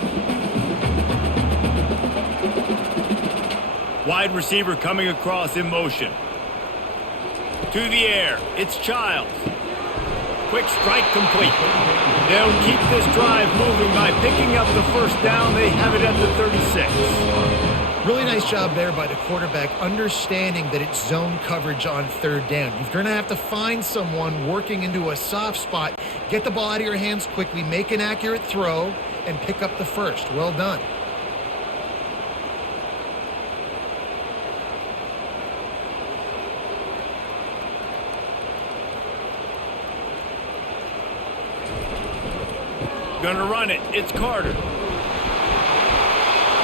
Wide receiver coming across in motion. To the air, it's Childs. Quick strike complete. They'll keep this drive moving by picking up the first down. They have it at the 36. Really nice job there by the quarterback, understanding that it's zone coverage on 3rd down. You're going to have to find someone working into a soft spot, get the ball out of your hands quickly, make an accurate throw, and pick up the first. Well done. Gonna run it. It's Carter.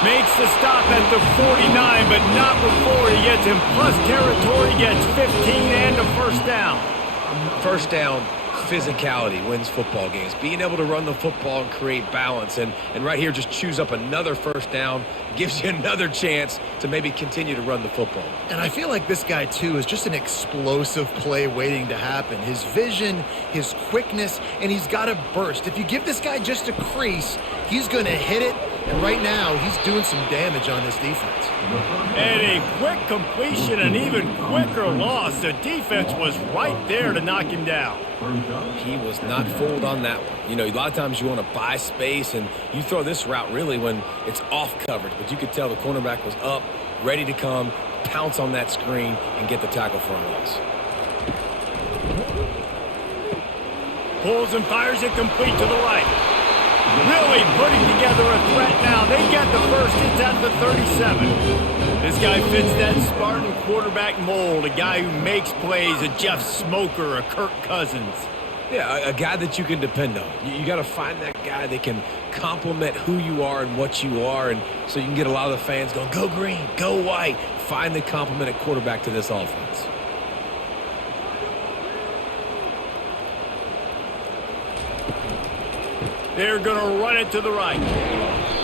Makes the stop at the 49, but not before he gets in plus territory, gets 15 and a first down. First down, physicality wins football games. Being able to run the football and create balance. And right here, just choose up another first down, gives you another chance to maybe continue to run the football. And I feel like this guy, too, is just an explosive play waiting to happen. His vision, his quickness, and he's got a burst. If you give this guy just a crease, he's going to hit it, And right now, he's doing some damage on this defense. And a quick completion, an even quicker loss. The defense was right there to knock him down. He was not fooled on that one. You know, a lot of times you want to buy space, and you throw this route really when it's off coverage. But you could tell the cornerback was up, ready to come, pounce on that screen, and get the tackle for a loss. Pulls and fires it complete to the right. Really putting together a threat now. They get the first. It's at the 37. This guy fits that Spartan quarterback mold. A guy who makes plays, a Jeff Smoker, a Kirk Cousins. Yeah, a guy that you can depend on. You got to find that guy that can complement who you are and what you are, and so you can get a lot of the fans going, go green, go white. Find the complement at quarterback to this offense. They're going to run it to the right.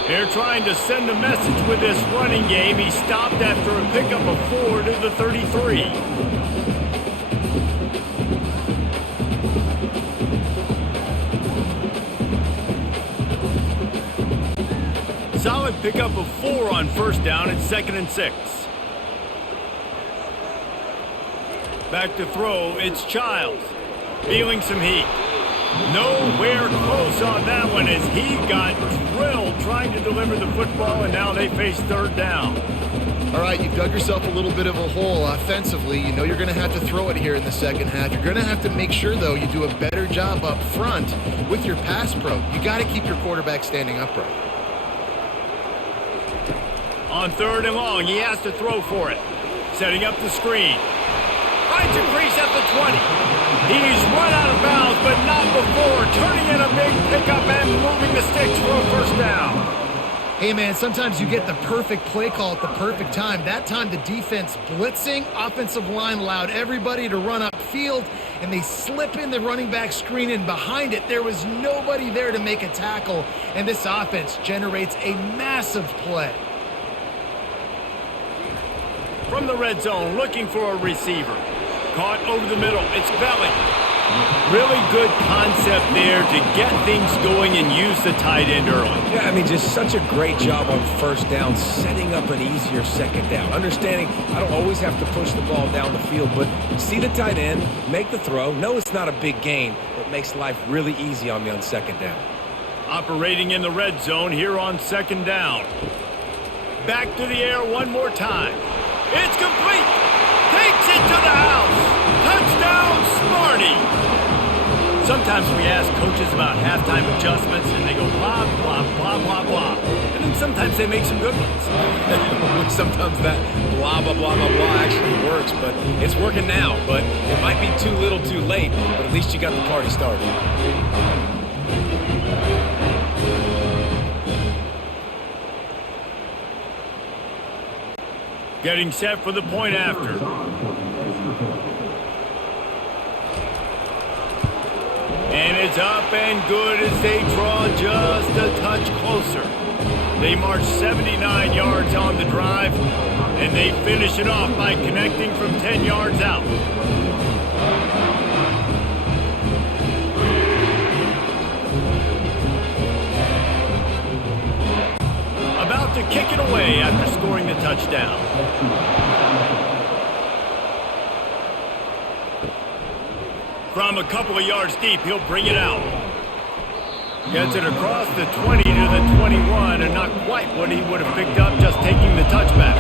They're trying to send a message with this running game. He stopped after a pickup of 4 to the 33. Solid pickup of 4 on first down and 2nd and 6. Back to throw, it's Childs. Feeling some heat. Nowhere close on that one as he got drilled trying to deliver the football, and now they face 3rd down. All right, you've dug yourself a little bit of a hole offensively. You know you're going to have to throw it here in the second half. You're going to have to make sure, though, you do a better job up front with your pass pro. You got to keep your quarterback standing upright. On 3rd and long, he has to throw for it. Setting up the screen. Finds a crease at the 20. He's run out of bounds, but not before. Turning in a big pickup and moving the sticks for a first down. Hey, man, sometimes you get the perfect play call at the perfect time. That time the defense blitzing, offensive line allowed everybody to run upfield, and they slip in the running back screen, and behind it there was nobody there to make a tackle, and this offense generates a massive play. From the red zone, looking for a receiver. Caught over the middle. It's Belly. Really good concept there to get things going and use the tight end early. Yeah, I mean, just such a great job on first down, setting up an easier second down. Understanding I don't always have to push the ball down the field, but see the tight end, make the throw. No, it's not a big gain, but makes life really easy on me on second down. Operating in the red zone here on 2nd down. Back to the air one more time. It's complete. Takes it to the house. Touchdown, Sparty. Sometimes we ask coaches about halftime adjustments, and they go blah, blah, blah, blah, blah. And then sometimes they make some good ones. Sometimes that blah, blah, blah, blah, blah actually works, but it's working now. But it might be too little too late, but at least you got the party started. Getting set for the point after. And it's up and good as they draw just a touch closer. They march 79 yards on the drive, and they finish it off by connecting from 10 yards out. About to kick it away after scoring the touchdown. From a couple of yards deep, he'll bring it out. Gets it across the 20 to the 21, and not quite what he would have picked up just taking the touchback.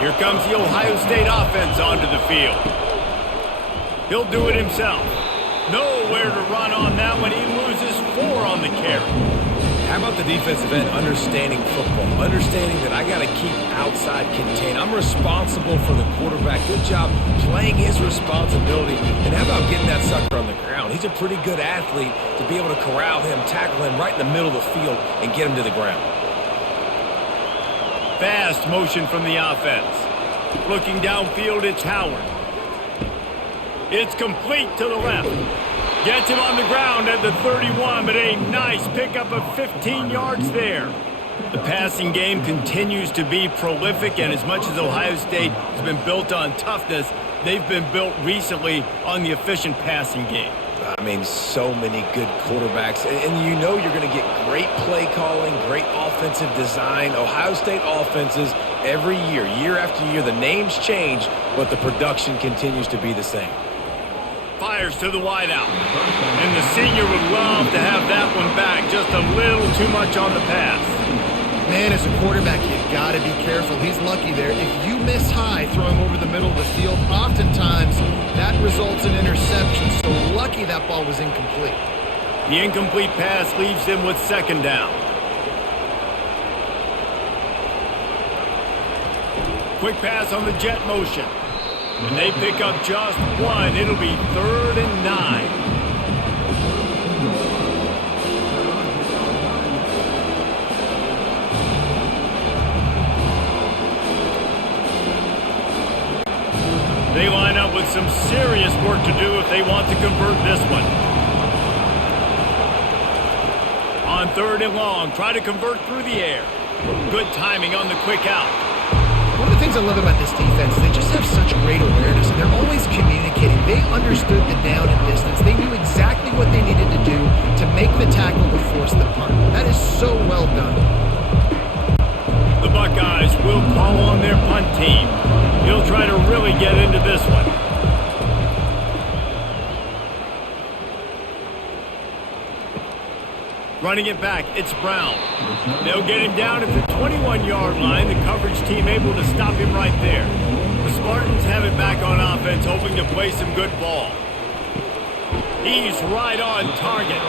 Here comes the Ohio State offense onto the field. He'll do it himself. Nowhere to run on that one. He loses 4 on the carry. How about the defensive end understanding football, understanding that I got to keep outside contained. I'm responsible for the quarterback. Good job playing his responsibility. And how about getting that sucker on the ground? He's a pretty good athlete to be able to corral him, tackle him right in the middle of the field, and get him to the ground. Fast motion from the offense. Looking downfield, it's Howard. It's complete to the left. Gets him on the ground at the 31, but a nice pickup of 15 yards there. The passing game continues to be prolific, and as much as Ohio State has been built on toughness, they've been built recently on the efficient passing game. I mean, so many good quarterbacks. And you know you're going to get great play calling, great offensive design. Ohio State offenses every year, year after year, the names change, but the production continues to be the same. Fires to the wideout. And the senior would love to have that one back. Just a little too much on the pass. Man, as a quarterback, you got to be careful. He's lucky there. If you miss high throwing over the middle of the field, oftentimes that results in interception. So lucky that ball was incomplete. The incomplete pass leaves him with second down. Quick pass on the jet motion. And they pick up just one. It'll be 3rd and 9. They line up with some serious work to do if they want to convert this one. On 3rd and long, try to convert through the air. Good timing on the quick out. One of the things I love about this defense, they just have such great awareness, and they're always communicating. They understood the down and distance. They knew exactly what they needed to do to make the tackle to force the punt. That is so well done. The Buckeyes will call on their punt team. He'll try to really get into this one. Running it back, it's Brown. They'll get him down at the 21-yard line. The coverage team able to stop him right there. The Spartans have it back on offense, hoping to play some good ball. He's right on target.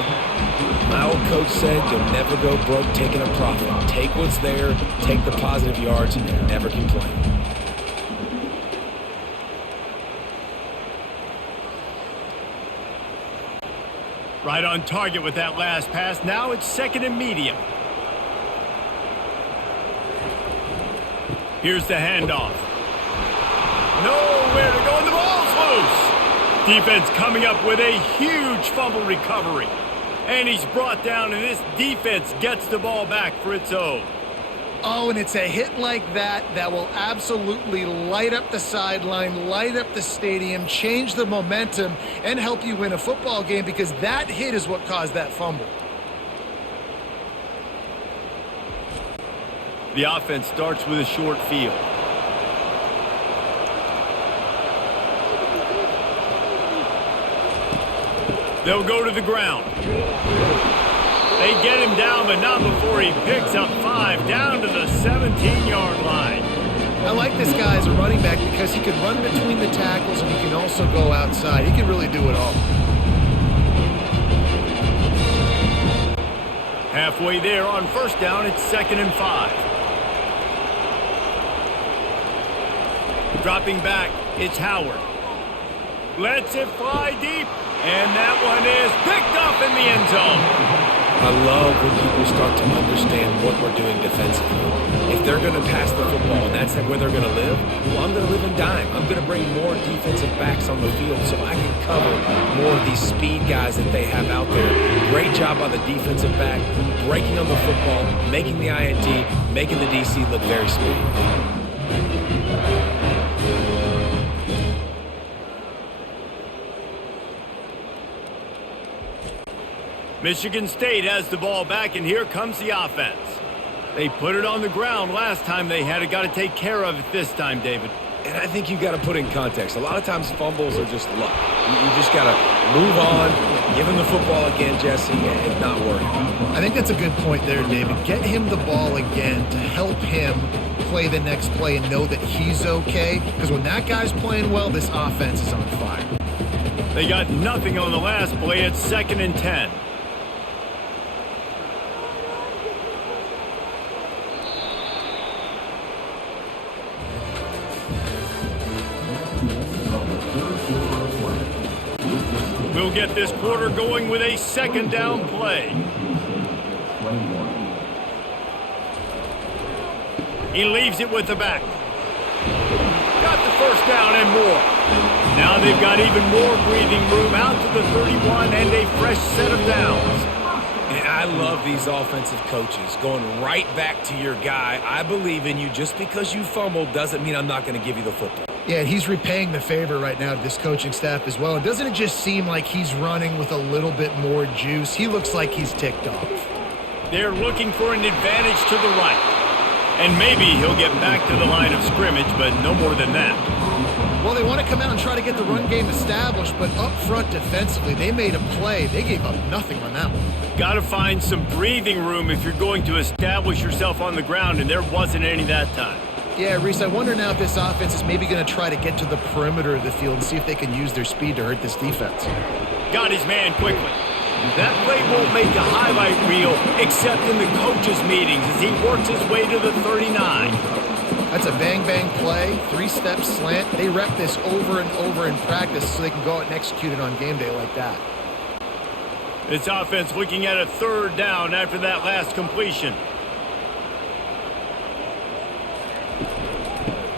My old coach said you'll never go broke taking a profit. Take what's there, take the positive yards, and never complain. Right on target with that last pass. Now it's 2nd and medium. Here's the handoff. Nowhere to go, and the ball's loose. Defense coming up with a huge fumble recovery. And he's brought down, and this defense gets the ball back for its own. Oh, and it's a hit like that that will absolutely light up the sideline, light up the stadium, change the momentum, and help you win a football game, because that hit is what caused that fumble. The offense starts with a short field. They'll go to the ground. They get him down, but not before he picks up 5 down to the 17-yard line. I like this guy as a running back because he can run between the tackles and he can also go outside. He can really do it all. Halfway there on 1st down, it's 2nd and 5. Dropping back, it's Howard. Lets it fly deep, and that one is picked up in the end zone. I love when people start to understand what we're doing defensively. If they're going to pass the football and that's where they're going to live, well, I'm going to live in dime. I'm going to bring more defensive backs on the field so I can cover more of these speed guys that they have out there. Great job by the defensive back, breaking on the football, making the INT, making the DC look very speedy. Michigan State has the ball back, and here comes the offense. They put it on the ground last time they had it. Got to take care of it this time, David. And I think you got to put in context. A lot of times fumbles are just luck. You just got to move on, give him the football again, Jesse, and not worry. I think that's a good point there, David. Get him the ball again to help him play the next play and know that he's okay. Because when that guy's playing well, this offense is on fire. They got nothing on the last play. It's 2nd and 10. We'll get this quarter going with a 2nd down play. He leaves it with the back. Got the 1st down and more. Now they've got even more breathing room out to the 31 and a fresh set of downs. And I love these offensive coaches going right back to your guy. I believe in you. Just because you fumbled doesn't mean I'm not going to give you the football. Yeah, and he's repaying the favor right now to this coaching staff as well. And doesn't it just seem like he's running with a little bit more juice? He looks like he's ticked off. They're looking for an advantage to the right. And maybe he'll get back to the line of scrimmage, but no more than that. Well, they want to come out and try to get the run game established, but up front defensively, they made a play. They gave up nothing on that one. Got to find some breathing room if you're going to establish yourself on the ground, and there wasn't any that time. Yeah, Reese, I wonder now if this offense is maybe going to try to get to the perimeter of the field and see if they can use their speed to hurt this defense. Got his man quickly. That play won't make the highlight reel except in the coaches' meetings as he works his way to the 39. That's a bang-bang play, three-step slant. They rep this over and over in practice so they can go out and execute it on game day like that. This offense looking at a third down after that last completion.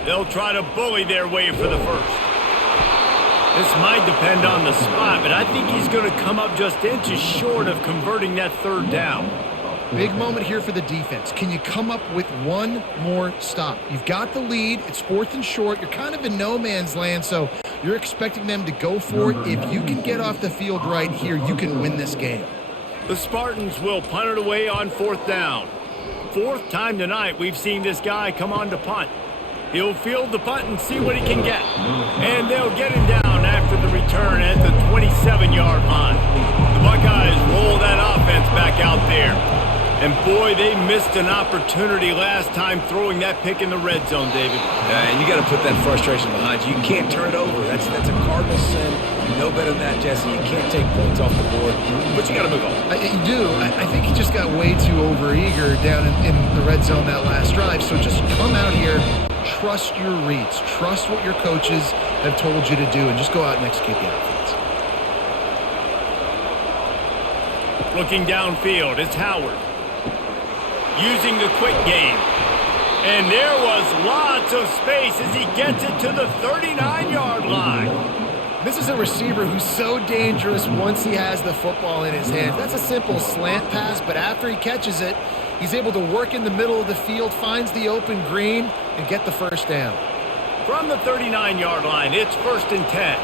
They'll try to bully their way for the first. This might depend on the spot, but I think he's going to come up just inches short of converting that third down. Big moment here for the defense. Can you come up with one more stop? You've got the lead. It's 4th and short. You're kind of in no man's land, so you're expecting them to go for it. If you can get off the field right here, you can win this game. The Spartans will punt it away on 4th down. 4th time tonight we've seen this guy come on to punt. He'll field the punt and see what he can get. And they'll get him down after the return at the 27-yard line. The Buckeyes roll that offense back out there. And boy, they missed an opportunity last time throwing that pick in the red zone, David. And you got to put that frustration behind you. You can't turn it over. That's a cardinal sin. You know better than that, Jesse. You can't take points off the board, but you got to move on. You do. I think he just got way too overeager down in the red zone that last drive. So just come out here, trust your reads, trust what your coaches have told you to do, and just go out and execute the offense. Looking downfield, it's Howard. Using the quick game. And there was lots of space as he gets it to the 39-yard line. This is a receiver who's so dangerous once he has the football in his hands. That's a simple slant pass, but after he catches it, he's able to work in the middle of the field, finds the open green, and get the first down. From the 39-yard line, it's 1st and 10.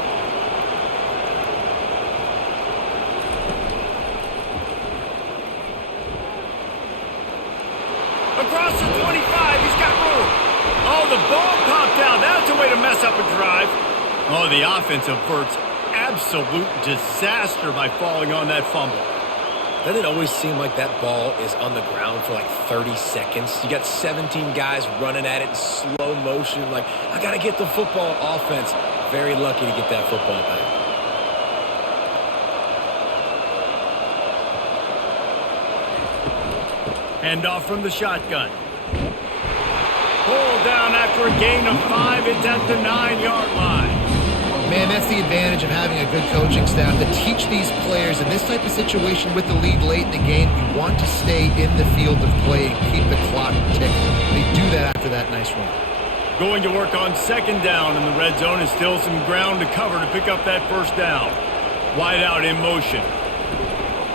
Across the 25, he's got room. Oh, the ball popped out. That's a way to mess up a drive. Oh, the offense averts absolute disaster by falling on that fumble. Doesn't it always seem like that ball is on the ground for like 30 seconds? You got 17 guys running at it in slow motion. Like, I got to get the football. Offense, very lucky to get that football back. Handoff from the shotgun. Pulled down after a gain of 5. It's at the 9-yard line. Man, that's the advantage of having a good coaching staff to teach these players in this type of situation with the lead late in the game. You want to stay in the field of play and keep the clock ticking. They do that after that nice run. Going to work on 2nd down in the red zone and still some ground to cover to pick up that first down. Wide out in motion.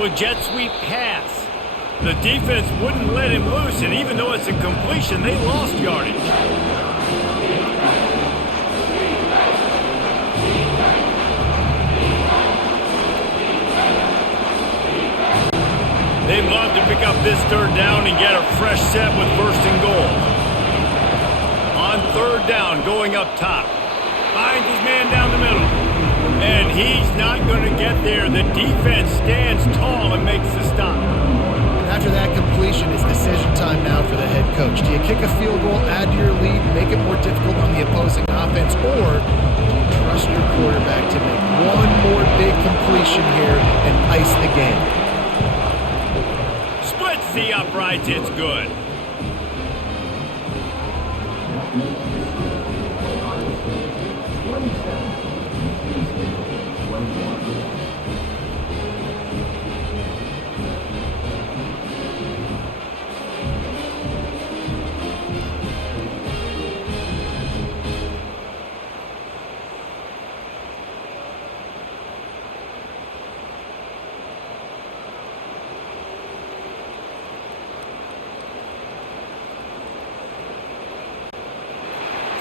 With jet sweep pass. The defense wouldn't let him loose, and even though it's a completion, they lost yardage. They'd love to pick up this 3rd down and get a fresh set with 1st and goal. On 3rd down, going up top. Finds his man down the middle. And he's not going to get there. The defense stands tall and makes the stop. After that completion, it's decision time now for the head coach. Do you kick a field goal, add to your lead, make it more difficult on the opposing offense, or do you trust your quarterback to make one more big completion here and ice the game? Splits the uprights, it's good.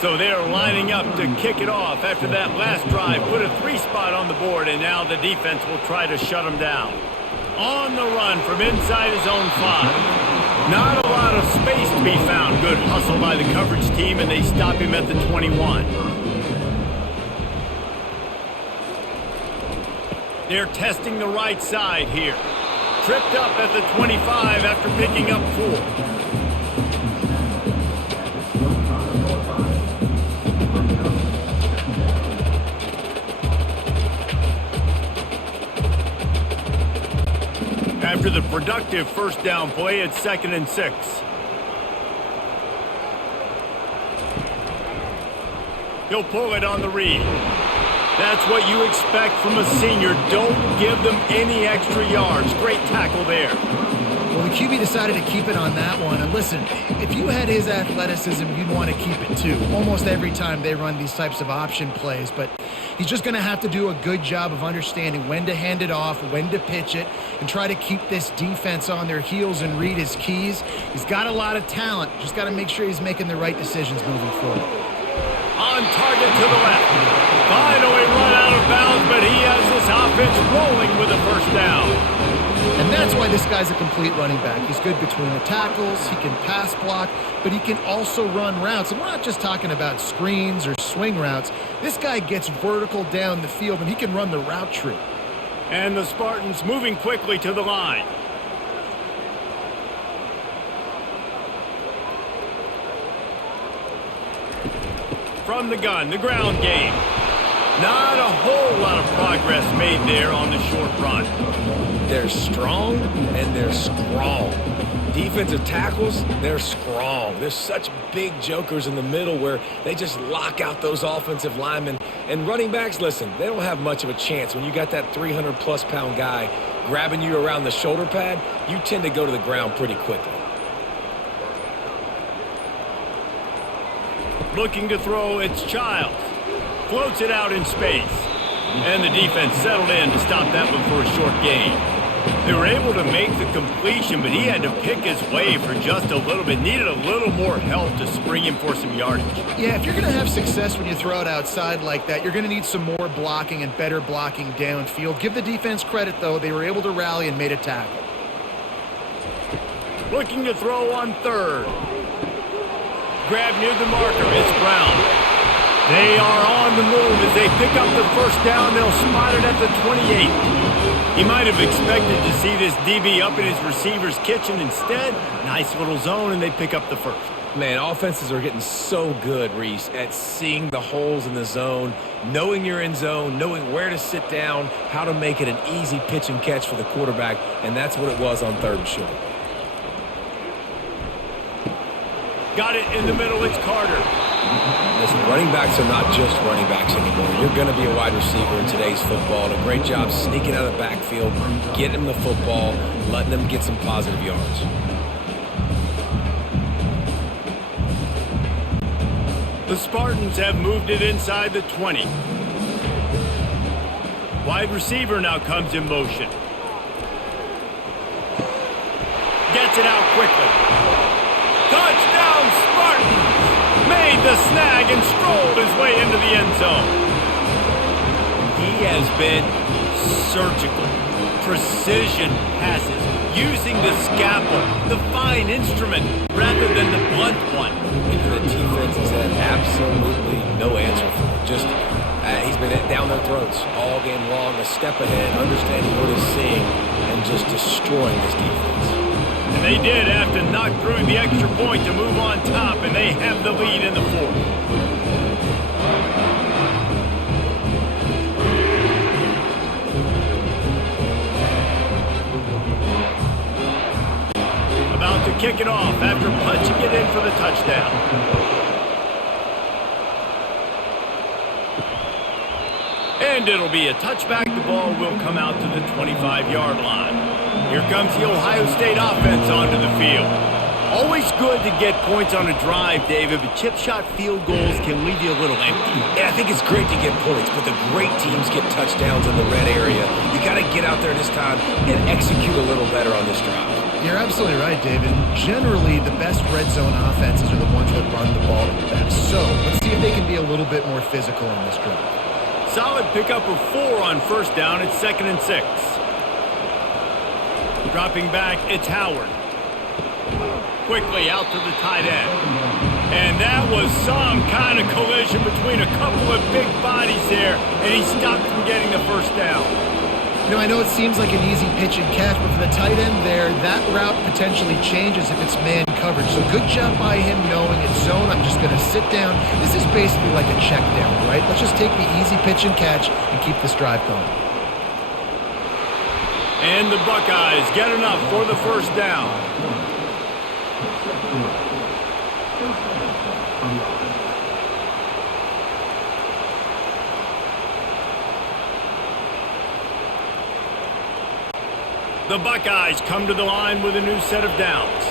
So they're lining up to kick it off after that last drive. Put a 3-spot on the board, and now the defense will try to shut them down. On the run from inside his own 5. Not a lot of space to be found. Good hustle by the coverage team, and they stop him at the 21. They're testing the right side here. Tripped up at the 25 after picking up 4. After the productive first down play, it's 2nd and 6. He'll pull it on the read. That's what you expect from a senior. Don't give them any extra yards. Great tackle there. Well, the QB decided to keep it on that one. And listen, if you had his athleticism, you'd want to keep it too. Almost every time they run these types of option plays. But he's just going to have to do a good job of understanding when to hand it off, when to pitch it, and try to keep this defense on their heels and read his keys. He's got a lot of talent. Just got to make sure he's making the right decisions moving forward. On target to the left. Finally run out of bounds, but he has this offense rolling with a first down. And that's why this guy's a complete running back. He's good between the tackles, he can pass block, but he can also run routes. And we're not just talking about screens or swing routes. This guy gets vertical down the field, and he can run the route tree. And the Spartans moving quickly to the line. From the gun, the ground game. Not a whole lot of progress made there on the short run. They're strong and they're strong. Defensive tackles, they're strong. There's such big jokers in the middle where they just lock out those offensive linemen. And running backs, listen, they don't have much of a chance. When you got that 300-plus pound guy grabbing you around the shoulder pad, you tend to go to the ground pretty quickly. Looking to throw, it's Childs. Floats it out in space. And the defense settled in to stop that one for a short gain. They were able to make the completion, but he had to pick his way for just a little bit. Needed a little more help to spring him for some yardage. Yeah, if you're going to have success when you throw it outside like that, you're going to need some more blocking and better blocking downfield. Give the defense credit, though. They were able to rally and made a tackle. Looking to throw on 3rd. Grab near the marker. It's Brown. They are on the move as they pick up the first down. They'll spot it at the 28. He might have expected to see this DB up in his receiver's kitchen. Instead, nice little zone, and they pick up the first. Man, offenses are getting so good, Reese, at seeing the holes in the zone, knowing you're in zone, knowing where to sit down, how to make it an easy pitch and catch for the quarterback, and that's what it was on 3rd and short. Got it in the middle. It's Carter. Listen, running backs are not just running backs anymore. You're going to be a wide receiver in today's football. And a great job sneaking out of the backfield, getting them the football, letting them get some positive yards. The Spartans have moved it inside the 20. Wide receiver now comes in motion. Gets it out quickly. Touchdown, Spartans! Made the snag and strolled his way into the end zone. He has been surgical. Precision passes, using the scalpel, the fine instrument, rather than the blunt one. The defense has had absolutely no answer for it. Just, he's been down their throats all game long, a step ahead, understanding what he's seeing, and just destroying this defense. And they did have to knock through the extra point to move on top, and they have the lead in the 4th. About to kick it off after punching it in for the touchdown. And it'll be a touchback. The ball will come out to the 25-yard line. Here comes the Ohio State offense onto the field. Always good to get points on a drive, David, but chip shot field goals can leave you a little empty. Yeah, I think it's great to get points, but the great teams get touchdowns in the red area. You got to get out there this time and execute a little better on this drive. You're absolutely right, David. Generally, the best red zone offenses are the ones that run the ball the best. So let's see be a little bit more physical in this drive. Solid pickup of 4 on first down. It's 2nd and 6. Dropping back, it's Howard. Quickly out to the tight end. And that was some kind of collision between a couple of big bodies there, and he stopped from getting the first down. You know, I know it seems like an easy pitch and catch, but for the tight end there, that route potentially changes if it's man coverage. So good job by him knowing it's zone. I'm just going to sit down. This is basically like a check down, right? Let's just take the easy pitch and catch and keep this drive going. And the Buckeyes get enough for the first down. The Buckeyes come to the line with a new set of downs.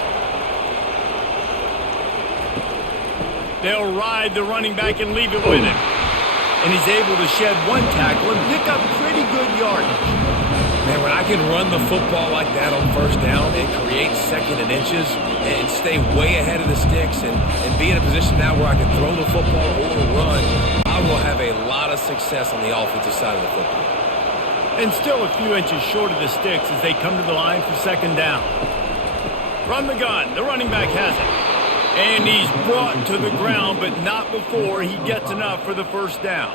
They'll ride the running back and leave it with him. And he's able to shed 1 tackle and pick up pretty good yardage. Man, when I can run the football like that on first down and create 2nd and inches and stay way ahead of the sticks and be in a position now where I can throw the football or run, I will have a lot of success on the offensive side of the football. And still a few inches short of the sticks as they come to the line for 2nd down. From the gun, the running back has it. And he's brought to the ground, but not before he gets enough for the first down.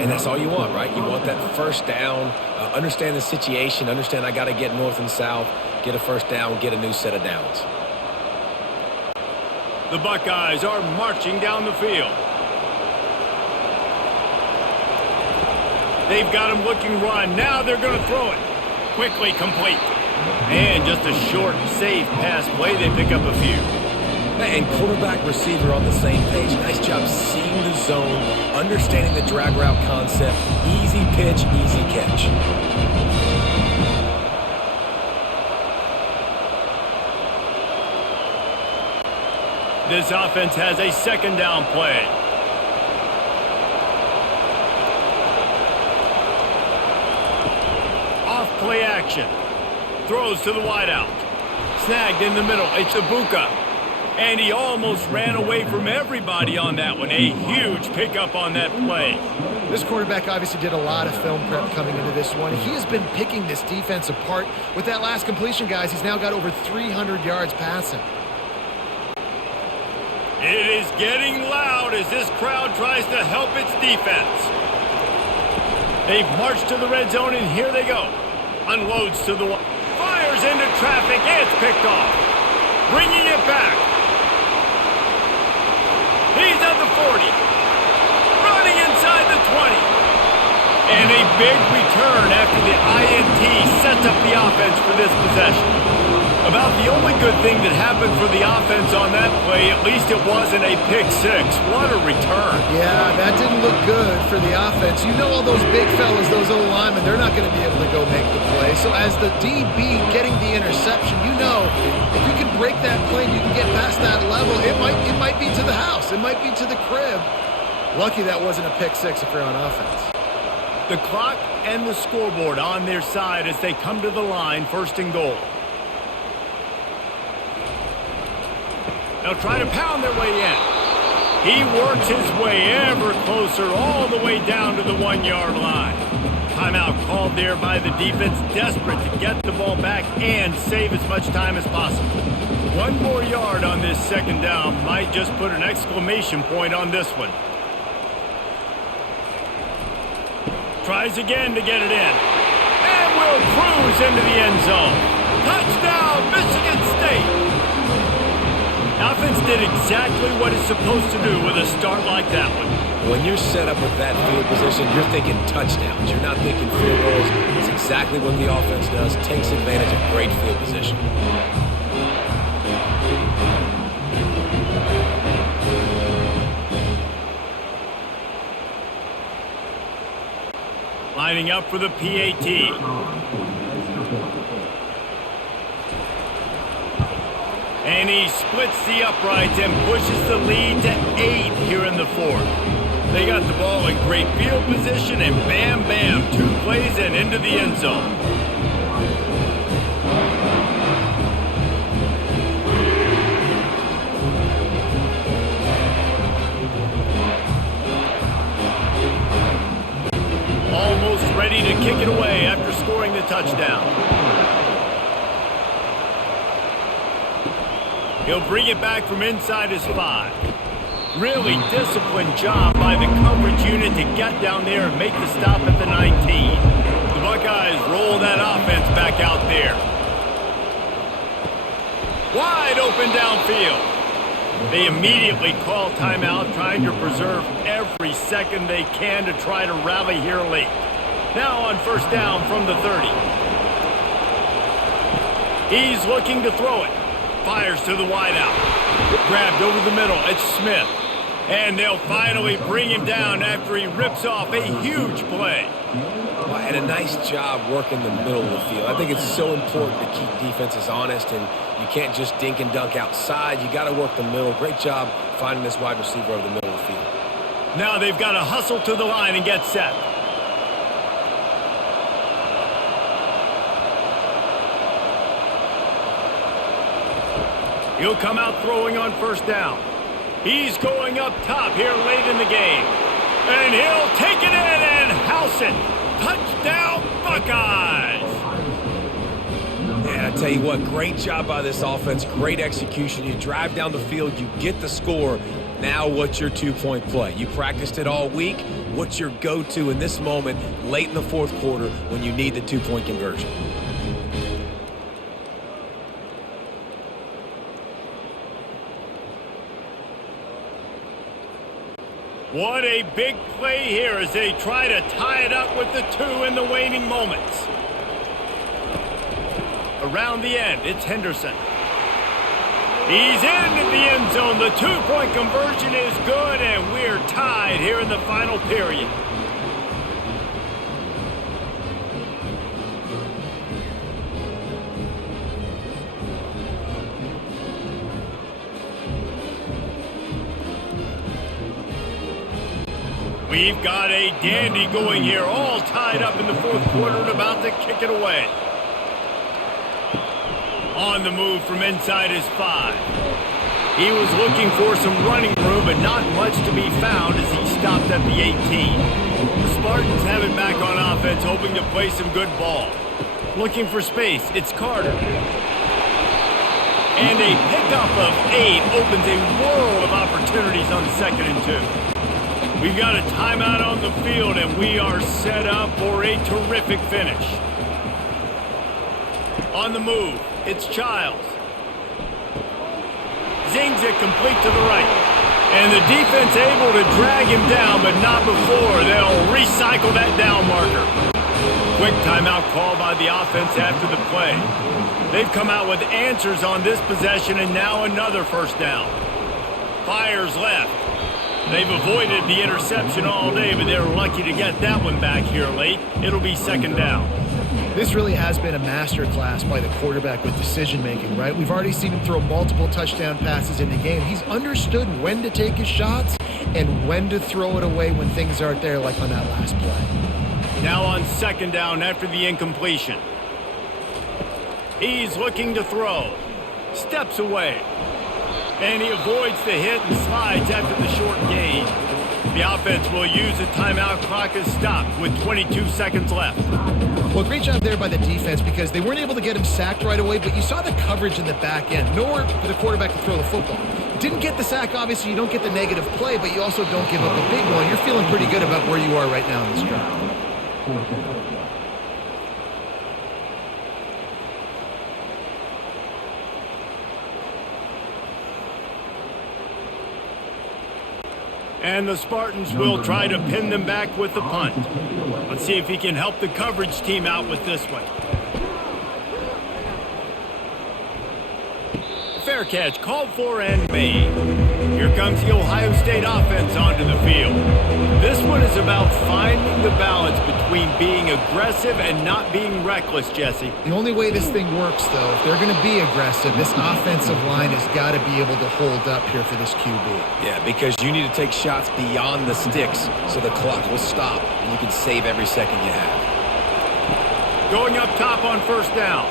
And that's all you want, right? You want that first down, understand the situation, understand I got to get north and south, get a first down, get a new set of downs. The Buckeyes are marching down the field. They've got him looking run. Now they're going to throw it. Quickly complete. And just a short, safe pass play. They pick up a few. And quarterback, receiver on the same page. Nice job seeing the zone, understanding the drag route concept. Easy pitch, easy catch. This offense has a 2nd down play. Off play action. Throws to the wideout. Snagged in the middle. It's Ibuka. And he almost ran away from everybody on that one. A huge pickup on that play. This quarterback obviously did a lot of film prep coming into this one. He has been picking this defense apart. With that last completion, guys, he's now got over 300 yards passing. It is getting loud as this crowd tries to help its defense. They've marched to the red zone, and here they go. Unloads to the one. Fires into traffic. It's picked off. Bringing it back. He's at the 40. Running inside the 20. And a big return after the INT sets up the offense for this possession. About the only good thing that happened for the offense on that play, at least it wasn't a pick 6. What a return. Yeah, that didn't look good for the offense. You know all those big fellas, those O-linemen, they're not going to be able to go make the play. So as the DB getting the interception, you know if you can break that play and you can get past that level, it might be to the house. It might be to the crib. Lucky that wasn't a pick 6 if you're on offense. The clock and the scoreboard on their side as they come to the line, 1st and goal. They'll try to pound their way in. He works his way ever closer all the way down to the 1-yard line. Timeout called there by the defense, desperate to get the ball back and save as much time as possible. 1 more yard on this 2nd down might just put an exclamation point on this one. Tries again to get it in. And will cruise into the end zone. Touchdown, Michigan State! Offense did exactly what it's supposed to do with a start like that one. When you're set up with that field position, you're thinking touchdowns. You're not thinking field goals. It's exactly what the offense does. Takes advantage of great field position. Lining up for the PAT. And he splits the uprights and pushes the lead to 8 here in the 4th. They got the ball in great field position, and bam, bam, 2 plays and into the end zone. kick it away after scoring the touchdown. He'll bring it back from inside his 5. Really disciplined job by the coverage unit to get down there and make the stop at the 19. The Buckeyes roll that offense back out there. Wide open downfield. They immediately call timeout, trying to preserve every second they can to try to rally here late. Now on first down from the 30. He's looking to throw it. Fires to the wideout. Grabbed over the middle. It's Smith. And they'll finally bring him down after he rips off a huge play. Well, and a nice job working the middle of the field. I think it's so important to keep defenses honest, and you can't just dink and dunk outside. You got to work the middle. Great job finding this wide receiver over the middle of the field. Now they've got to hustle to the line and get set. He'll come out throwing on first down. He's going up top here late in the game. And he'll take it in and house it. Touchdown, Buckeyes! And I tell you what, great job by this offense. Great execution. You drive down the field, you get the score. Now what's your two-point play? You practiced it all week. What's your go-to in this moment late in the fourth quarter when you need the two-point conversion? What a big play here as they try to tie it up with the 2 in the waning moments. Around the end, it's Henderson. He's into the end zone. The two-point conversion is good, and we're tied here in the final period. We've got a dandy going here, all tied up in the fourth quarter and about to kick it away. On the move from inside his 5. He was looking for some running room, but not much to be found as he stopped at the 18. The Spartans have it back on offense, hoping to play some good ball. Looking for space, it's Carter. And a pickup of 8 opens a world of opportunities on 2nd and 2. We've got a timeout on the field, and we are set up for a terrific finish. On the move, it's Childs. Zings it complete to the right. And the defense able to drag him down, but not before they'll recycle that down marker. Quick timeout call by the offense after the play. They've come out with answers on this possession, and now another first down. Fires left. They've avoided the interception all day, but they're lucky to get that one back here late. It'll be 2nd down. This really has been a masterclass by the quarterback with decision-making, right? We've already seen him throw multiple touchdown passes in the game. He's understood when to take his shots and when to throw it away when things aren't there, like on that last play. Now on 2nd down after the incompletion. He's looking to throw. Steps away. And he avoids the hit and slides after the short gain. The offense will use a timeout. Clock is stopped with 22 seconds left. Well, great job there by the defense because they weren't able to get him sacked right away, but you saw the coverage in the back end. Nowhere for the quarterback to throw the football. Didn't get the sack, obviously. You don't get the negative play, but you also don't give up a big one. You're feeling pretty good about where you are right now in this drive. And the Spartans will try to pin them back with the punt. Let's see if he can help the coverage team out with this one. Fair catch, called for and made. Here comes the Ohio State offense onto the field. This one is about finding the balance between being aggressive and not being reckless, Jesse. The only way this thing works, though, if they're going to be aggressive, this offensive line has got to be able to hold up here for this QB. Yeah, because you need to take shots beyond the sticks so the clock will stop and you can save every second you have. Going up top on first down.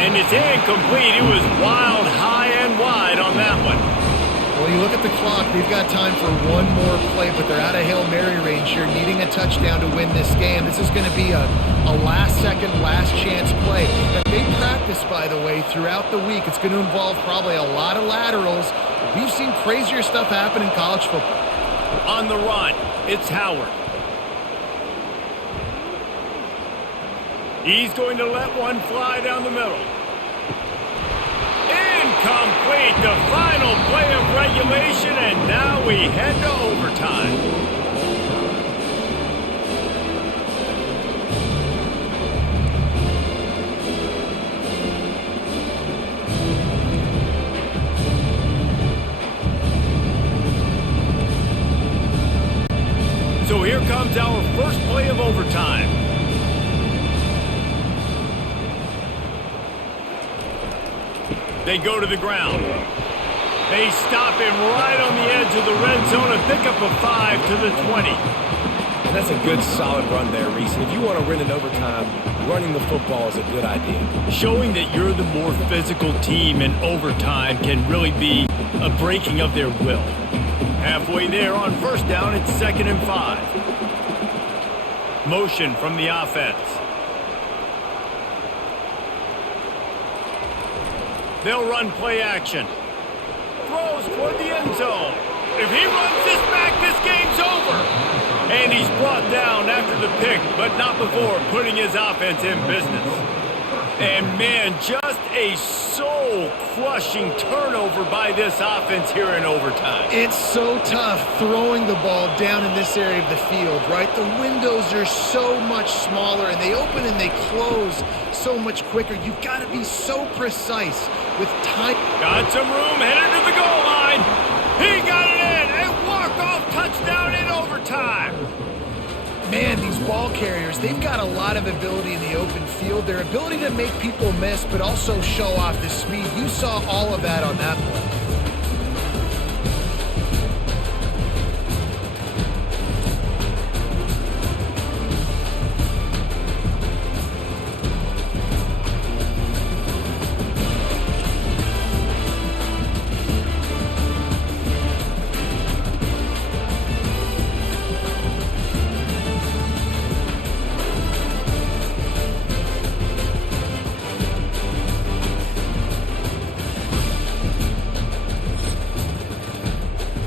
And it's incomplete. It was wild, high and wide on that one. Well, When you look at the clock, they've got time for one more play, but they're out of Hail Mary range here, needing a touchdown to win this game. This is going to be a last-second, last-chance play that they practice, by the way, throughout the week. It's going to involve probably a lot of laterals. We've seen crazier stuff happen in college football. On the run, it's Howard. He's going to let one fly down the middle. Incomplete, the final play of regulation, and now we head to overtime. So here comes our first play of overtime. They go to the ground. They stop him right on the edge of the red zone and pick up a 5 to the 20. And that's a good, solid run there, Reese. And if you want to win in overtime, running the football is a good idea. Showing that you're the more physical team in overtime can really be a breaking of their will. Halfway there on first down, it's 2nd and 5. Motion from the offense. They'll run play action. Throws toward the end zone. If he runs this back, this game's over. And he's brought down after the pick, but not before putting his offense in business. And man, just a soul-crushing turnover by this offense here in overtime. It's so tough throwing the ball down in this area of the field, right? The windows are so much smaller, and they open and they close so much quicker. You've got to be so precise with time. Got some room, headed to the goal line. He got it in, a walk-off touchdown in overtime. Man, these ball carriers, they've got a lot of ability in the open field. Their ability to make people miss, but also show off the speed. You saw all of that on that play.